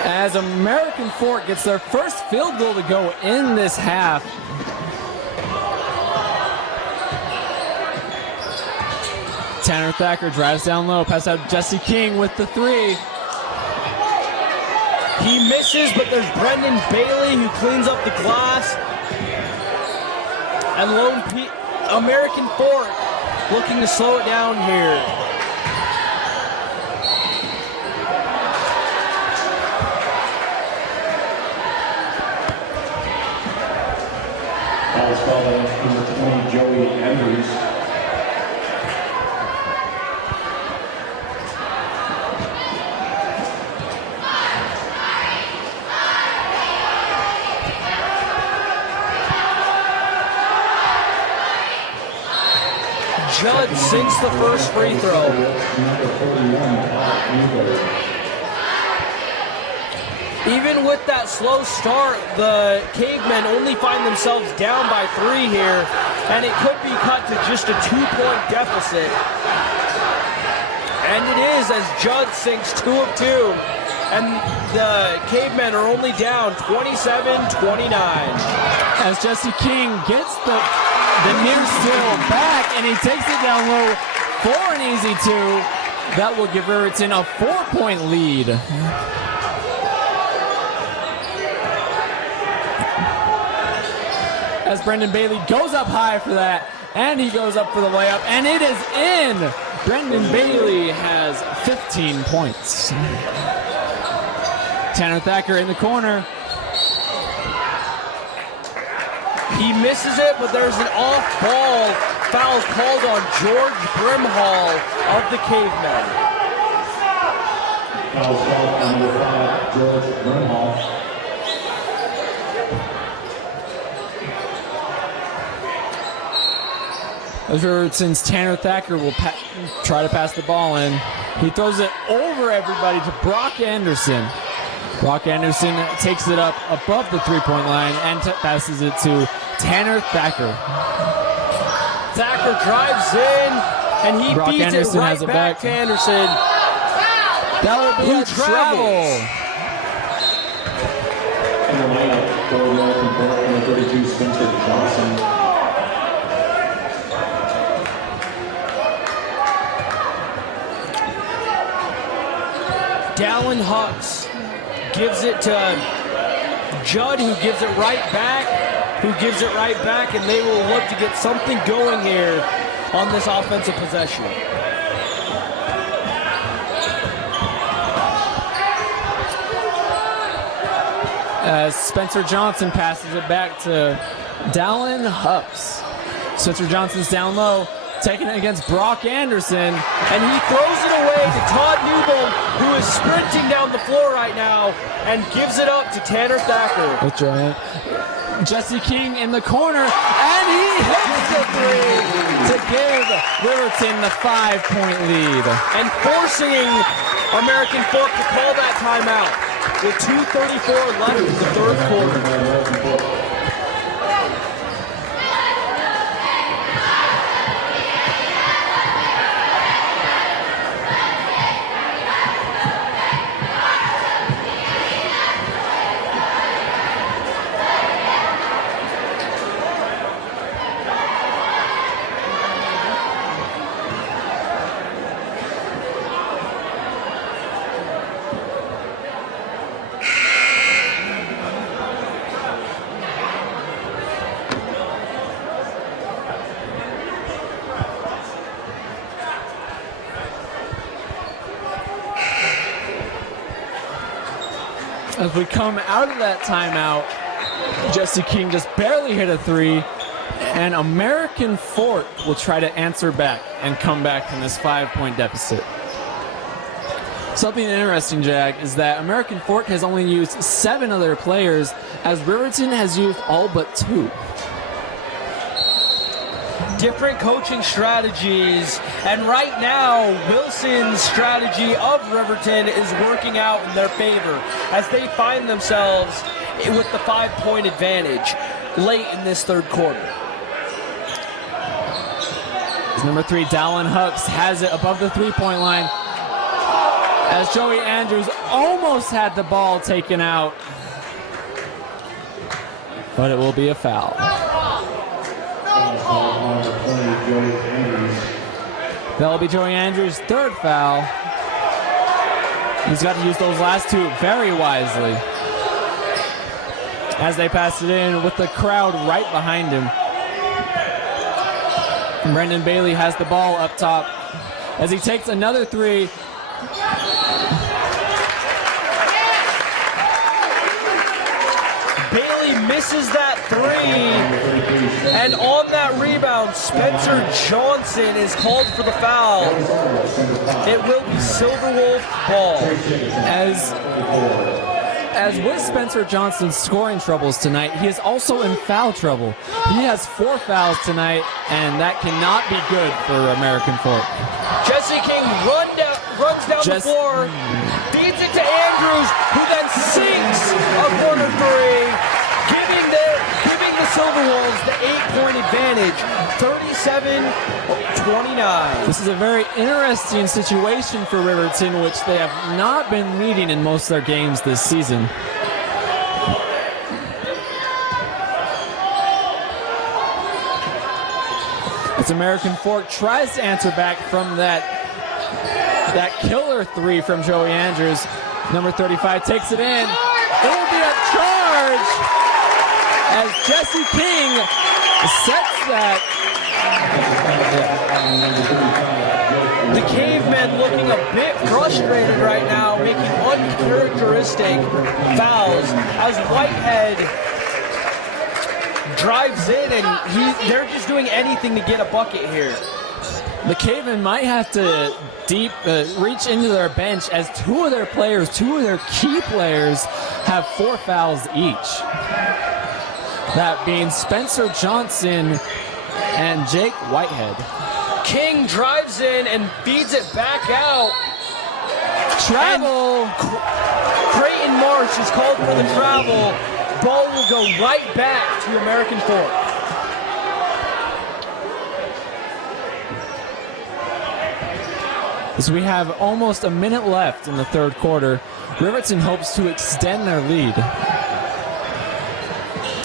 As American Fork gets their first field goal to go in this half. Tanner Thacker drives down low, pass out Jesse King with the 3. He misses, but there's Brendan Bailey who cleans up the glass. And American Fork looking to slow it down here. Foul called on number 20, Joey Andrews. Judd sinks the first free throw. Even with that slow start, the Cavemen only find themselves down by 3 here, and it could be cut to just a 2-point deficit. And it is, as Judd sinks 2 of 2, and the Cavemen are only down 27-29. As Jesse King gets the near steal back, and he takes it down low for an easy 2. That will give Riverton a 4-point lead. As Brendan Bailey goes up high for that, and he goes up for the layup, and it is in! Brendan Bailey has 15 points. Tanner Thacker in the corner. He misses it, but there's an off-ball foul called on George Brimhall of the Cavemen. Foul called on number 5, George Brimhall. As Riverton's Tanner Thacker will try to pass the ball in. He throws it over everybody to Brock Anderson. Brock Anderson takes it up above the 3-point line and passes it to Tanner Thacker. Thacker drives in, and he Brock beats Anderson it right has it back back to Anderson. That will be Who a travel. And the lineup for American Fork, number 32, Spencer Johnson. Dallin Hucks gives it to Judd, who gives it right back, and they will look to get something going here on this offensive possession. As Spencer Johnson passes it back to Dallin Hucks. Spencer Johnson's down low, taking it against Brock Anderson, and he throws it away to Todd Newbold, who is sprinting down the floor right now, and gives it up to Tanner Thacker. That's right. Jesse King in the corner, and he hits the 3 to give Riverton the 5-point lead. And forcing American Fork to call that timeout with 2:34 left in the third quarter. As we come out of that timeout, Jesse King just barely hit a 3, and American Fork will try to answer back and come back from this 5-point deficit. Something interesting, Jag, is that American Fork has only used 7 of their players, as Riverton has used all but 2. Different coaching strategies, and right now Wilson's strategy of Riverton is working out in their favor as they find themselves with the 5-point advantage late in this third quarter. As number 3, Dallin Hucks, has it above the 3-point line, as Joey Andrews almost had the ball taken out, but it will be a foul. That'll be Joey Andrews' 3rd foul. He's got to use those last 2 very wisely as they pass it in with the crowd right behind him. And Brendan Bailey has the ball up top as he takes another 3. Bailey misses that three. And on that rebound, Spencer Johnson is called for the foul. It will be Silverwolf ball. As with Spencer Johnson's scoring troubles tonight, he is also in foul trouble. He has 4 fouls tonight, and that cannot be good for American Fork. Jesse King runs down the floor, feeds it to Andrews, who then sinks a corner three, giving the Silverwolves the 8-point advantage, 37-29. This is a very interesting situation for Riverton, which they have not been leading in most of their games this season. As American Fork tries to answer back from that killer three from Joey Andrews, number 35 takes it in. It will be a charge as Jesse King sets that. The Cavemen looking a bit frustrated right now, making uncharacteristic fouls as Whitehead drives in, and they're just doing anything to get a bucket here. The Cavemen might have to reach into their bench as two of their key players, have 4 fouls each. That being Spencer Johnson and Jake Whitehead. King drives in and feeds it back out. Travel. Creighton Marsh is called for the travel. Ball will go right back to American Fork. As we have almost a minute left in the third quarter, Riverton hopes to extend their lead.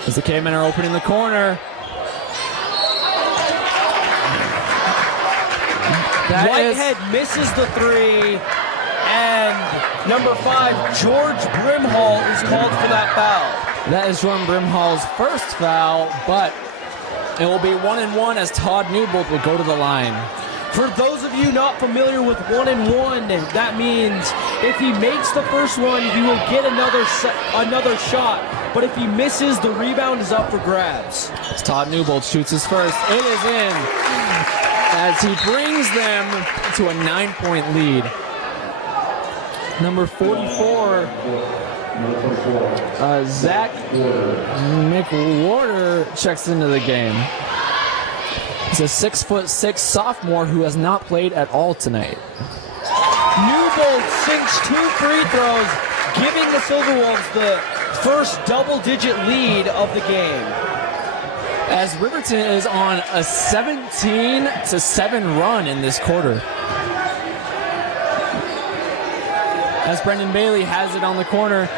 As the Cavemen are opening the corner. Whitehead misses the three, and number 5, George Brimhall, is called for that foul. That is Jordan Brimhall's first foul, but it will be 1-1 as Todd Newbold will go to the line. For those of you not familiar with 1-1, that means if he makes the first one, he will get another shot. But if he misses, the rebound is up for grabs. As Todd Newbold shoots his first, it is in. As he brings them to a 9-point lead. Number 44, Zach McWhorter checks into the game. He's a 6'6" sophomore who has not played at all tonight. Newbold sinks 2 free throws, giving the Silverwolves the first double-digit lead of the game. As Riverton is on a 17-7 run in this quarter. As Brendan Bailey has it on the corner,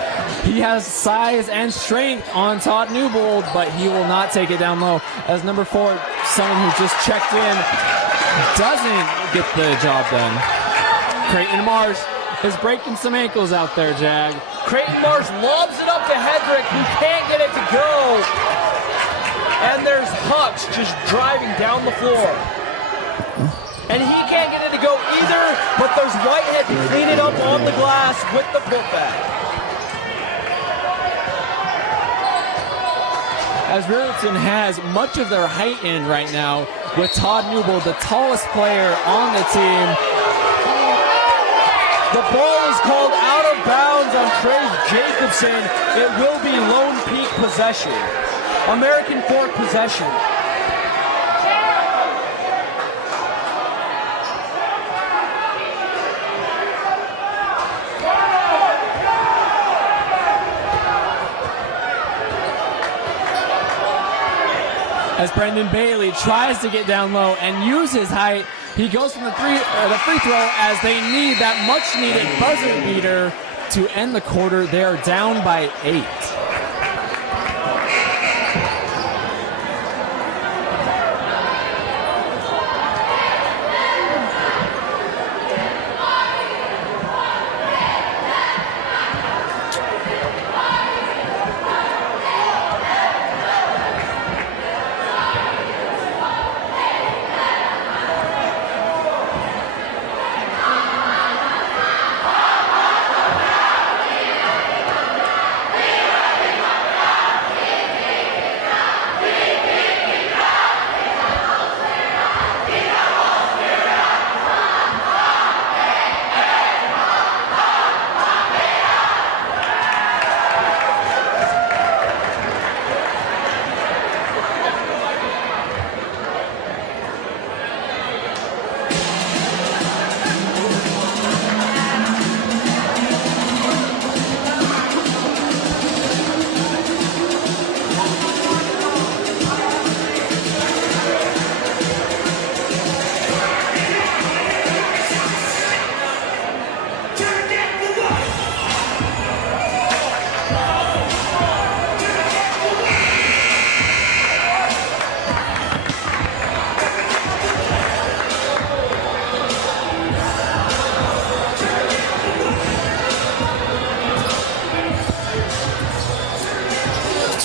he has size and strength on Todd Newbold, but he will not take it down low. As number 4, someone who just checked in, doesn't get the job done. Creighton Marsh is breaking some ankles out there, Jag. Creighton Marsh lobs it up to Hedrick, who can't get it to go. And there's Hutch just driving down the floor. And he can't get it to go either, but there's Whitehead to clean it up on the glass with the putback. As Riverton has much of their height in right now, with Todd Newbold, the tallest player on the team. The ball is called out of bounds on Trey Jacobson. It will be Lone Peak possession. American Fork possession. As Brendan Bailey tries to get down low and use his height, he goes from the free throw as they need that much-needed buzzer beater to end the quarter. They are down by 8.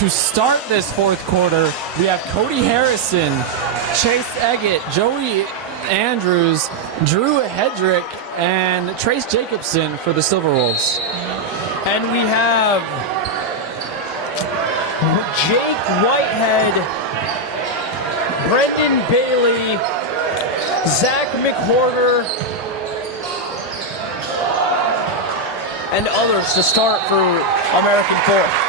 to start this fourth quarter, we have Cody Harrison, Chase Eggett, Joey Andrews, Drew Hedrick, and Trace Jacobson for the Silverwolves. And we have Jake Whitehead, Brendan Bailey, Zach McWhorter, and others to start for American Fork.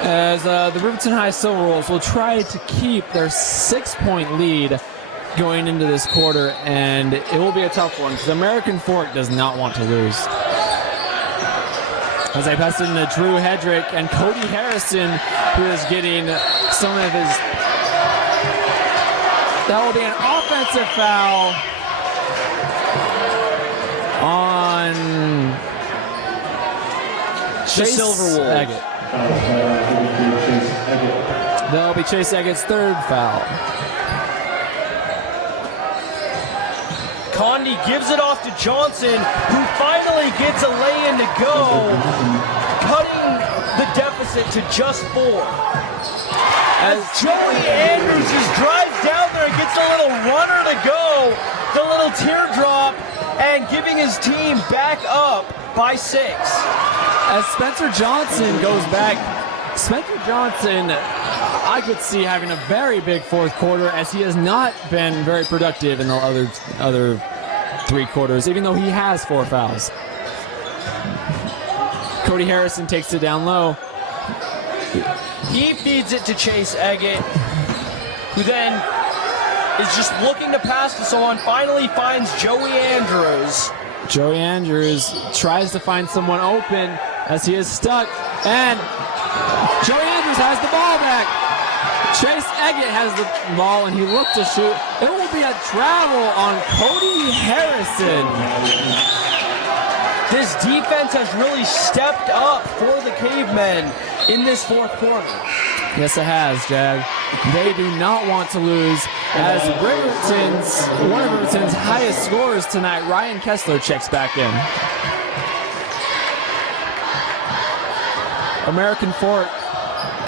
As the Riverton High Silverwolves will try to keep their 6-point lead going into this quarter, and it will be a tough one because American Fork does not want to lose. As I pass it to Drew Hedrick and Cody Harrison, who is getting some of his... That will be an offensive foul on Chase Eggett. That'll be Chase Eggett's third foul. Condi gives it off to Johnson, who finally gets a lay-in to go, cutting the deficit to just 4. As Joey Andrews just drives down there and gets a little runner to go, the little teardrop, and giving his team back up by 6. As Spencer Johnson goes back, Spencer Johnson, I could see having a very big fourth quarter, as he has not been very productive in the other 3 quarters, even though he has 4 fouls. Cody Harrison takes it down low. He feeds it to Chase Eggett, who then is just looking to pass to someone, finally finds Joey Andrews. Joey Andrews tries to find someone open as he is stuck, and Joey Andrews has the ball back. Chase Eggett has the ball, and he looked to shoot. It will be a travel on Cody Harrison. This defense has really stepped up for the Cavemen in this fourth quarter. Yes, it has, Jag. They do not want to lose, as one of Riverton's highest scorers tonight, Ryan Kessler, checks back in. American Fork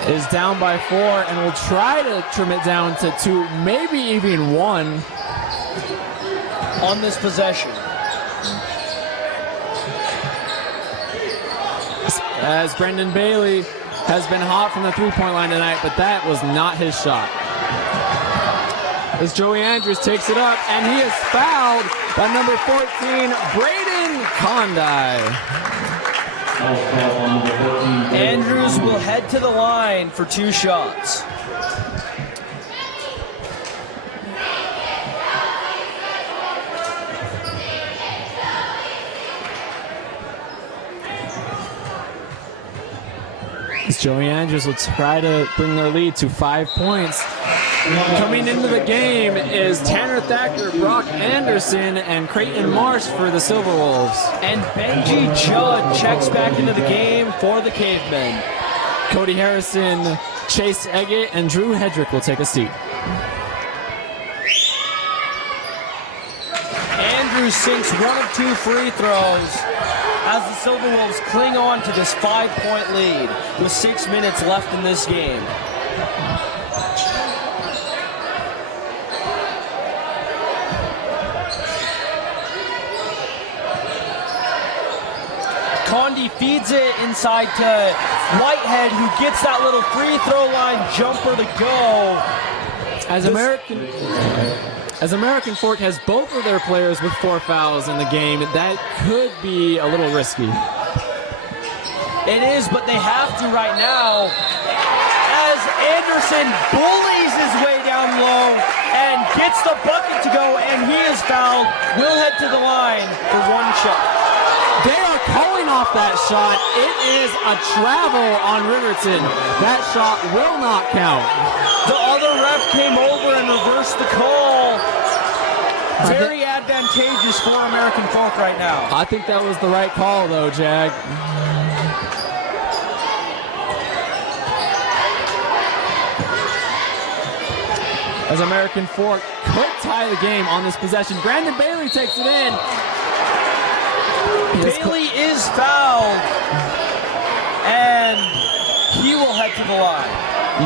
is down by 4 and will try to trim it down to 2, maybe even 1 on this possession. As Brendan Bailey has been hot from the 3-point line tonight, but that was not his shot. As Joey Andrews takes it up, and he is fouled by number 14, Braden Condi. Andrews will head to the line for 2 shots. Joey Andrews will try to bring their lead to 5 points. Coming into the game is Tanner Thacker, Brock Anderson, and Creighton Marsh for the Silverwolves. And Benji Judd checks back into the game for the Cavemen. Cody Harrison, Chase Eggett, and Drew Hedrick will take a seat. Andrews sinks 1 of 2 free throws as the Silverwolves cling on to this 5-point lead with 6 minutes left in this game. Condi feeds it inside to Whitehead, who gets that little free throw line jumper to go. As American Fork has both of their players with 4 fouls in the game, that could be a little risky. It is, but they have to right now, as Anderson bullies his way down low and gets the bucket to go, and he is fouled. Will head to the line for 1 shot. They are calling off that shot. It is a travel on Riverton. That shot will not count. The other ref came over and reversed the call. Very advantageous for American Fork right now. I think that was the right call, though, Jag. As American Fork could tie the game on this possession. Brandon Bailey takes it in. Bailey is fouled. he will head to the line.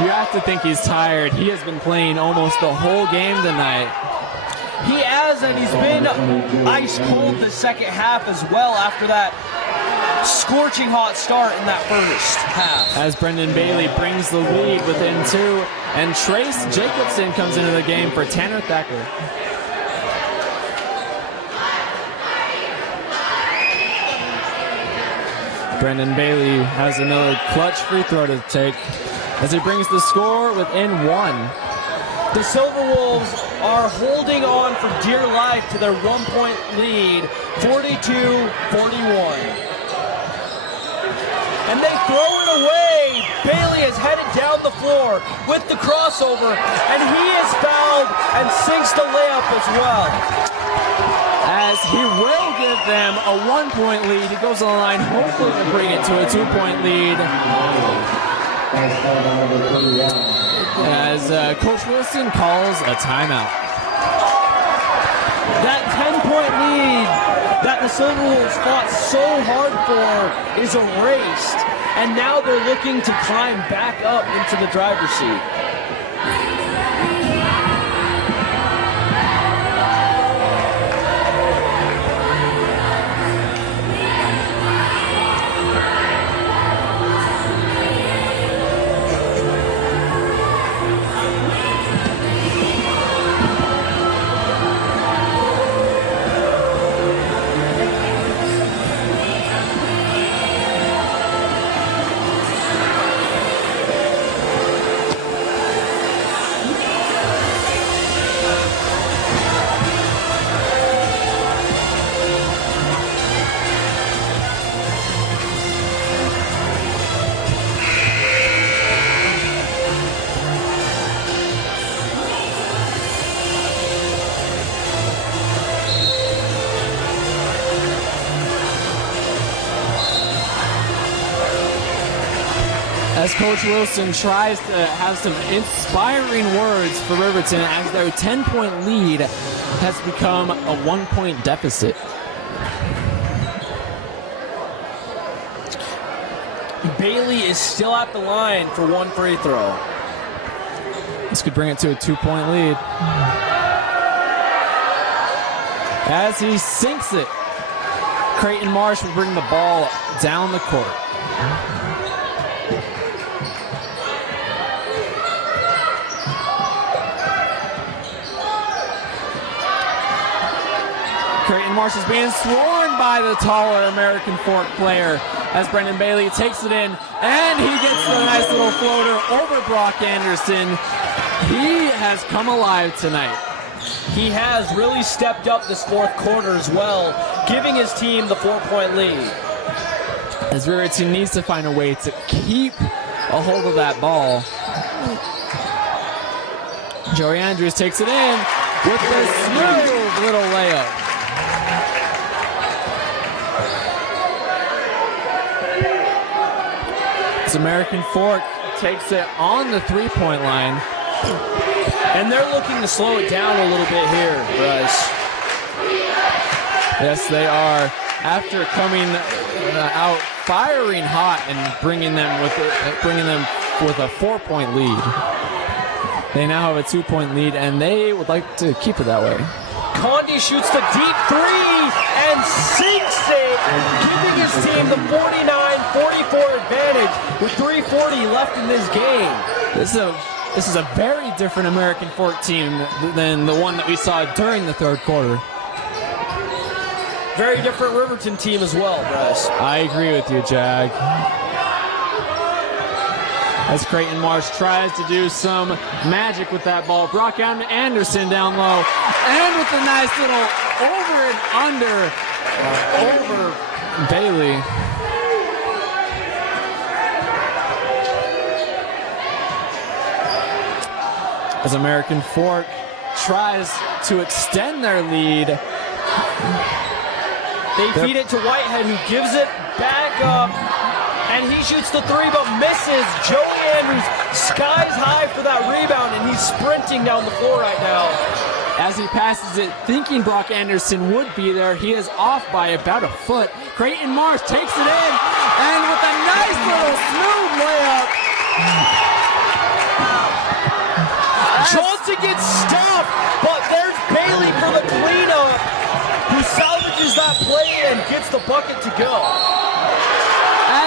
You have to think he's tired. He has been playing almost the whole game tonight. He has, and he's been ice cold the second half as well after that scorching hot start in that first half. As Brendan Bailey brings the lead within 2, and Trace Jacobson comes into the game for Tanner Thacker. Brendan Bailey has another clutch free throw to take as he brings the score within 1. The Silver Wolves are holding on for dear life to their 1-point lead, 42-41. And they throw it away. Bailey is headed down the floor with the crossover, and he is fouled and sinks the layup as well. As he will give them a 1-point lead. He goes to the line, hopefully to bring it to a 2-point lead. As Coach Wilson calls a timeout. That 10-point lead that the Silver Wolves fought so hard for is erased, and now they're looking to climb back up into the driver's seat. As Coach Wilson tries to have some inspiring words for Riverton as their 10-point lead has become a 1-point deficit. Bailey is still at the line for one free throw. This could bring it to a 2-point lead. As he sinks it, Creighton Marsh will bring the ball down the court. Creighton Marsh is being swarmed by the taller American Fork player as Brendan Bailey takes it in, and he gets the nice little floater over Brock Anderson. He has come alive tonight. He has really stepped up this fourth quarter as well, giving his team the 4-point lead. As Riverton needs to find a way to keep a hold of that ball. Joey Andrews takes it in with the smooth little layup. As American Fork takes it on the 3-point line. And they're looking to slow it down a little bit here, Bryce. Yes, they are. After coming out firing hot and bringing them with a 4-point lead, they now have a 2-point lead, and they would like to keep it that way. Condi shoots the deep three and sinks it, giving his team the 49-44 advantage with 3:40 left in this game. This is a very different American Fork team than the one that we saw during the third quarter. Very different Riverton team as well, Bryce. I agree with you, Jag. As Creighton Marsh tries to do some magic with that ball. Brock Anderson down low. And with a nice little over and under over Bailey. As American Fork tries to extend their lead. They feed it to Whitehead, who gives it back up, and he shoots the three but misses. Joey Andrews skies high for that rebound, and he's sprinting down the floor right now. As he passes it, thinking Brock Anderson would be there, he is off by about a foot. Creighton Marsh takes it in, and with a nice little smooth layup, for the cleanup, who salvages that play and gets the bucket to go.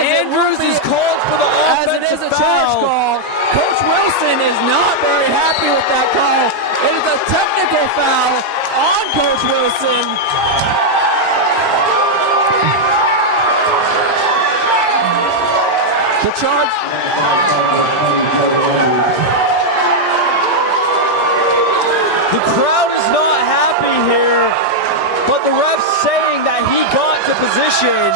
Andrews is called for the as it is offensive a charge foul. call. Coach Wilson is not very happy with that call. It is a technical foul on Coach Wilson. The charge. The crowd is not happy here, but the ref's saying that he got to position,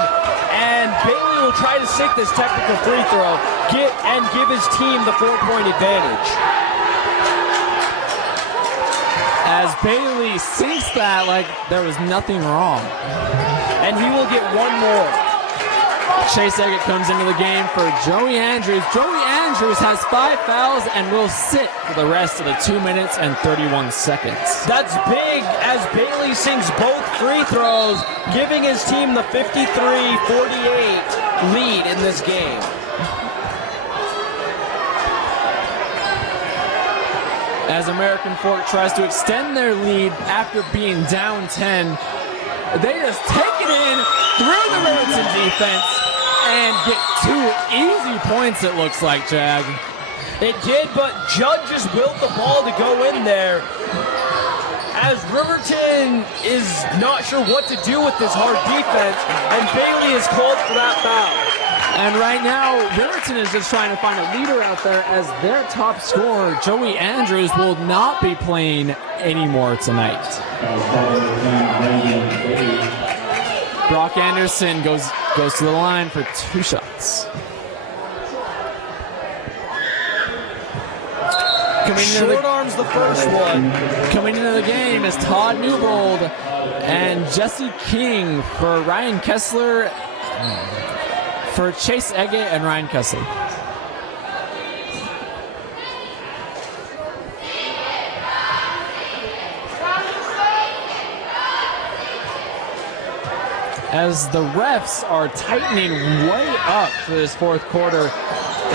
and Bailey will try to sink this technical free throw and give his team the 4-point advantage. As Bailey sinks that like there was nothing wrong. And he will get one more. Chase Eggett comes into the game for Joey Andrews. Joey Andrews has 5 fouls and will sit for the rest of the 2 minutes and 31 seconds. That's big as Bailey sinks both free throws, giving his team the 53-48 lead in this game. As American Fork tries to extend their lead after being down 10, they just take it in through the Riverton defense and get 2 easy points, it looks like, Jag. It did, but Judd just willed the ball to go in there. As Riverton is not sure what to do with this hard defense, and Bailey is called for that foul. And right now, Riverton is just trying to find a leader out there as their top scorer, Joey Andrews, will not be playing anymore tonight. Brock Anderson goes to the line for 2 shots. Short arms the first one. Coming into the game is Todd Newbold and Jesse King for Ryan Kessler, for Chase Eggett and Ryan Kessler. As the refs are tightening way up for this 4th quarter,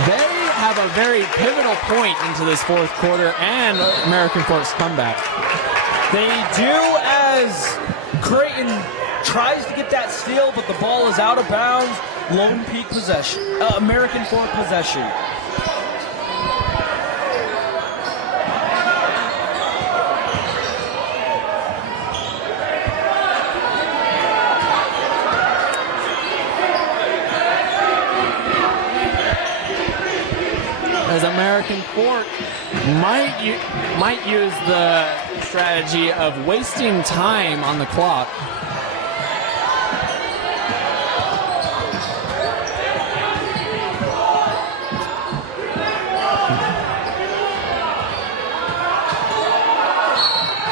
they have a very pivotal point into this 4th quarter and American Fork's comeback. They do, as Creighton tries to get that steal, but the ball is out of bounds. Lone Peak possession. American Fork possession. As American Fork might use the strategy of wasting time on the clock.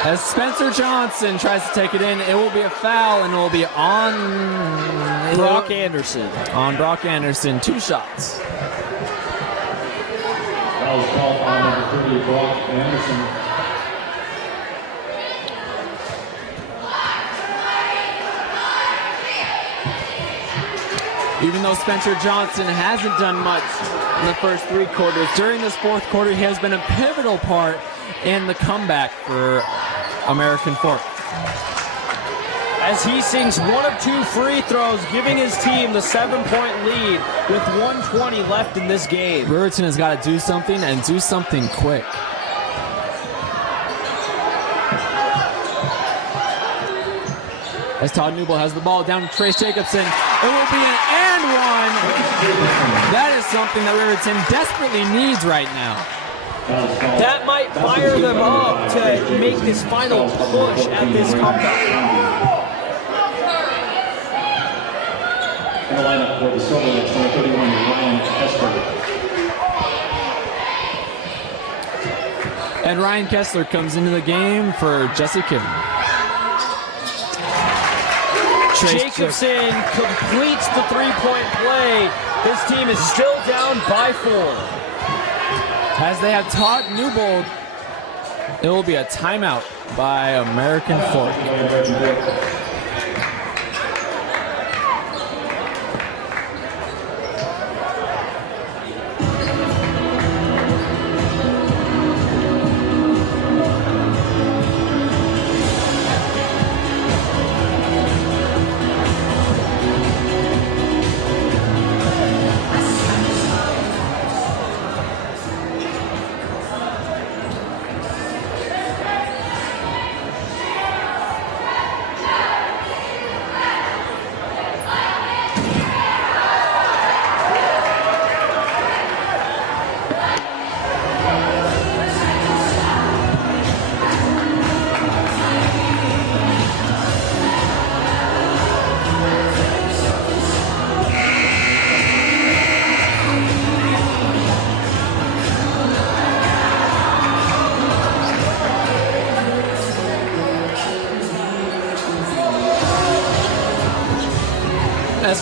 As Spencer Johnson tries to take it in, it will be a foul and it will be on Brock Anderson. On Brock Anderson, 2 shots. Foul's called on number 30, Brock Anderson. Even though Spencer Johnson hasn't done much in the first 3 quarters, during this 4th quarter he has been a pivotal part in the comeback for American Fork. As he sinks 1 of 2 free throws, giving his team the 7-point lead with 1:20 left in this game. Riverton has got to do something and do something quick. As Todd Newbold has the ball down to Trace Jacobson, it will be an and one. That is something that Riverton desperately needs right now. That might fire them up to make this final push at this comeback. In the lineup for the Silverwich, number 31, Ryan Kessler. And Ryan Kessler comes into the game for Jesse King. Jacobson completes the 3-point play. His team is still down by 4. As they have Todd Newbold, it will be a timeout by American Fork.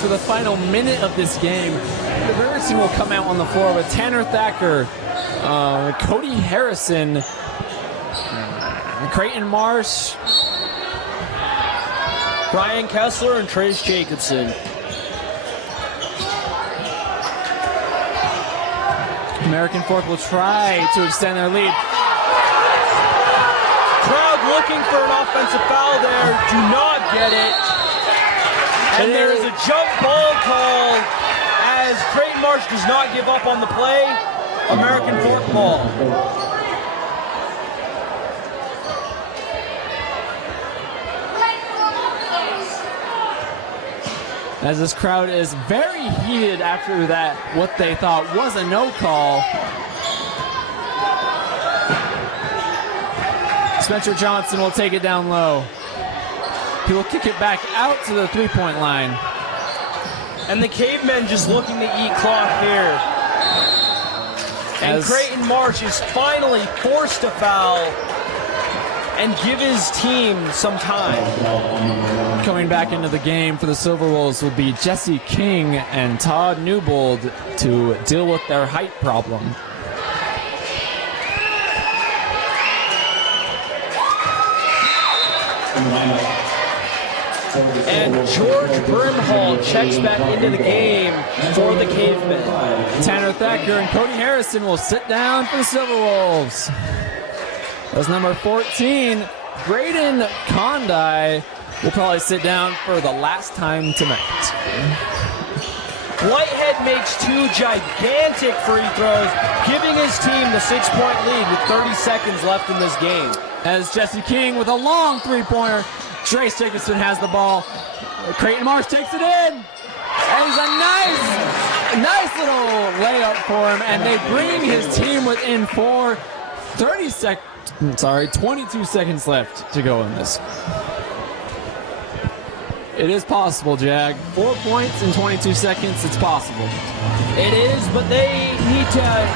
for the final minute of this game. The Riverton will come out on the floor with Tanner Thacker, Cody Harrison, Creighton Marsh, Ryan Kessler and Trace Jacobson. American Fork will try to extend their lead. Crowd looking for an offensive foul there. Do not get it. And there is a jump ball call as Creighton Marsh does not give up on the play. American Fork ball. As this crowd is very heated after that, what they thought was a no call. Spencer Johnson will take it down low. He will kick it back out to the three-point line. And the Cavemen just looking to eat clock here. And Creighton Marsh is finally forced to foul and give his team some time. Coming back into the game for the Silver Wolves will be Jesse King and Todd Newbold to deal with their height problem. And George Brimhall checks back into the game for the Cavemen. Tanner Thacker and Cody Harrison will sit down for the Silver Wolves. As number 14, Braden Condie will probably sit down for the last time tonight. Whitehead makes two gigantic free throws, giving his team the 6-point lead with 30 seconds left in this game. As Jesse King with a long three-pointer, Trace Jacobson has the ball. Creighton Marsh takes it in. And it's a nice little layup for him, and they bring his team within 22 seconds left to go in this. It is possible, Jag. 4 points in 22 seconds, it's possible. It is, but they need to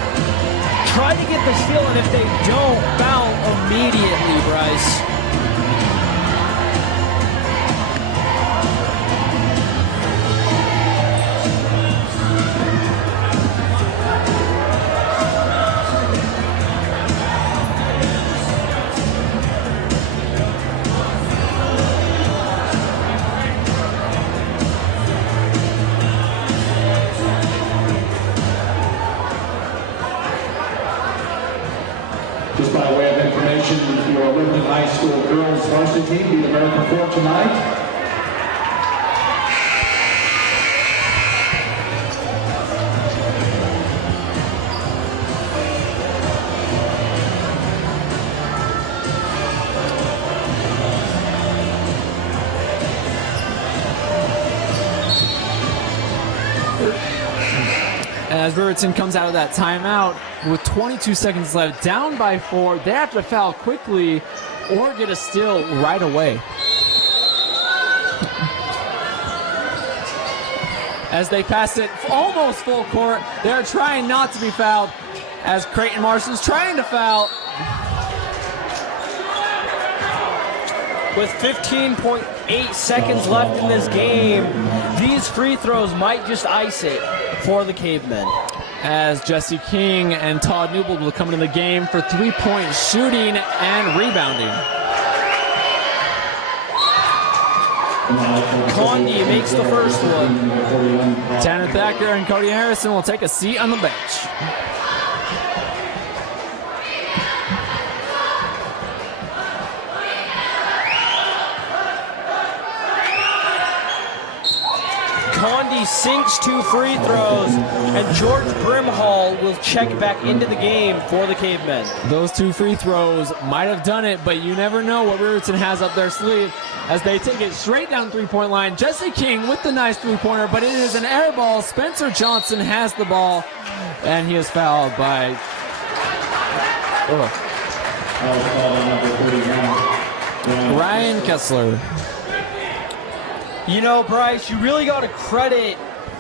try to get the steal, and if they don't, foul immediately, Bryce. Just by way of information, your Riverton High School girls varsity team beat American Fork tonight. As Riverton comes out of that timeout with 22 seconds left, down by 4, they have to foul quickly or get a steal right away. As they pass it almost full court, they're trying not to be fouled as Creighton Marsh is trying to foul. With 15.8 seconds left in this game, these free throws might just ice it for the Cavemen. As Jesse King and Todd Newbold will come into the game for three-point shooting and rebounding. Condi makes the first one. Tanner Thacker and Cody Harrison will take a seat on the bench. Condi sinks two free throws, and George Brimhall will check back into the game for the Cavemen. Those two free throws might have done it, but you never know what Riverton has up their sleeve as they take it straight down three-point line. Jesse King with the nice three-pointer, but it is an air ball. Spencer Johnson has the ball, and he is fouled by... Ryan Kessler. You know, Bryce, you really got to credit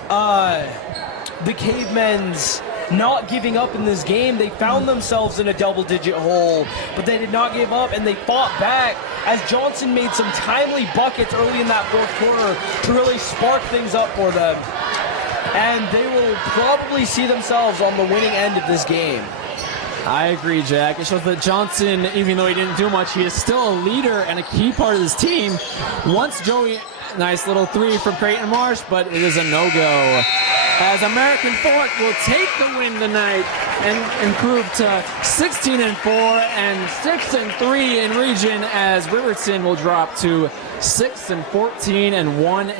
the Cavemen's not giving up in this game. They found themselves in a double-digit hole, but they did not give up, and they fought back as Johnson made some timely buckets early in that fourth quarter to really spark things up for them. And they will probably see themselves on the winning end of this game. I agree, Jack. It shows that Johnson, even though he didn't do much, he is still a leader and a key part of this team. Once Joey, nice little three from Creighton Marsh, but it is a no-go. As American Fork will take the win tonight and improve to 16-4 and 6-3 in region, as Riverton will drop to 6-14 and 1.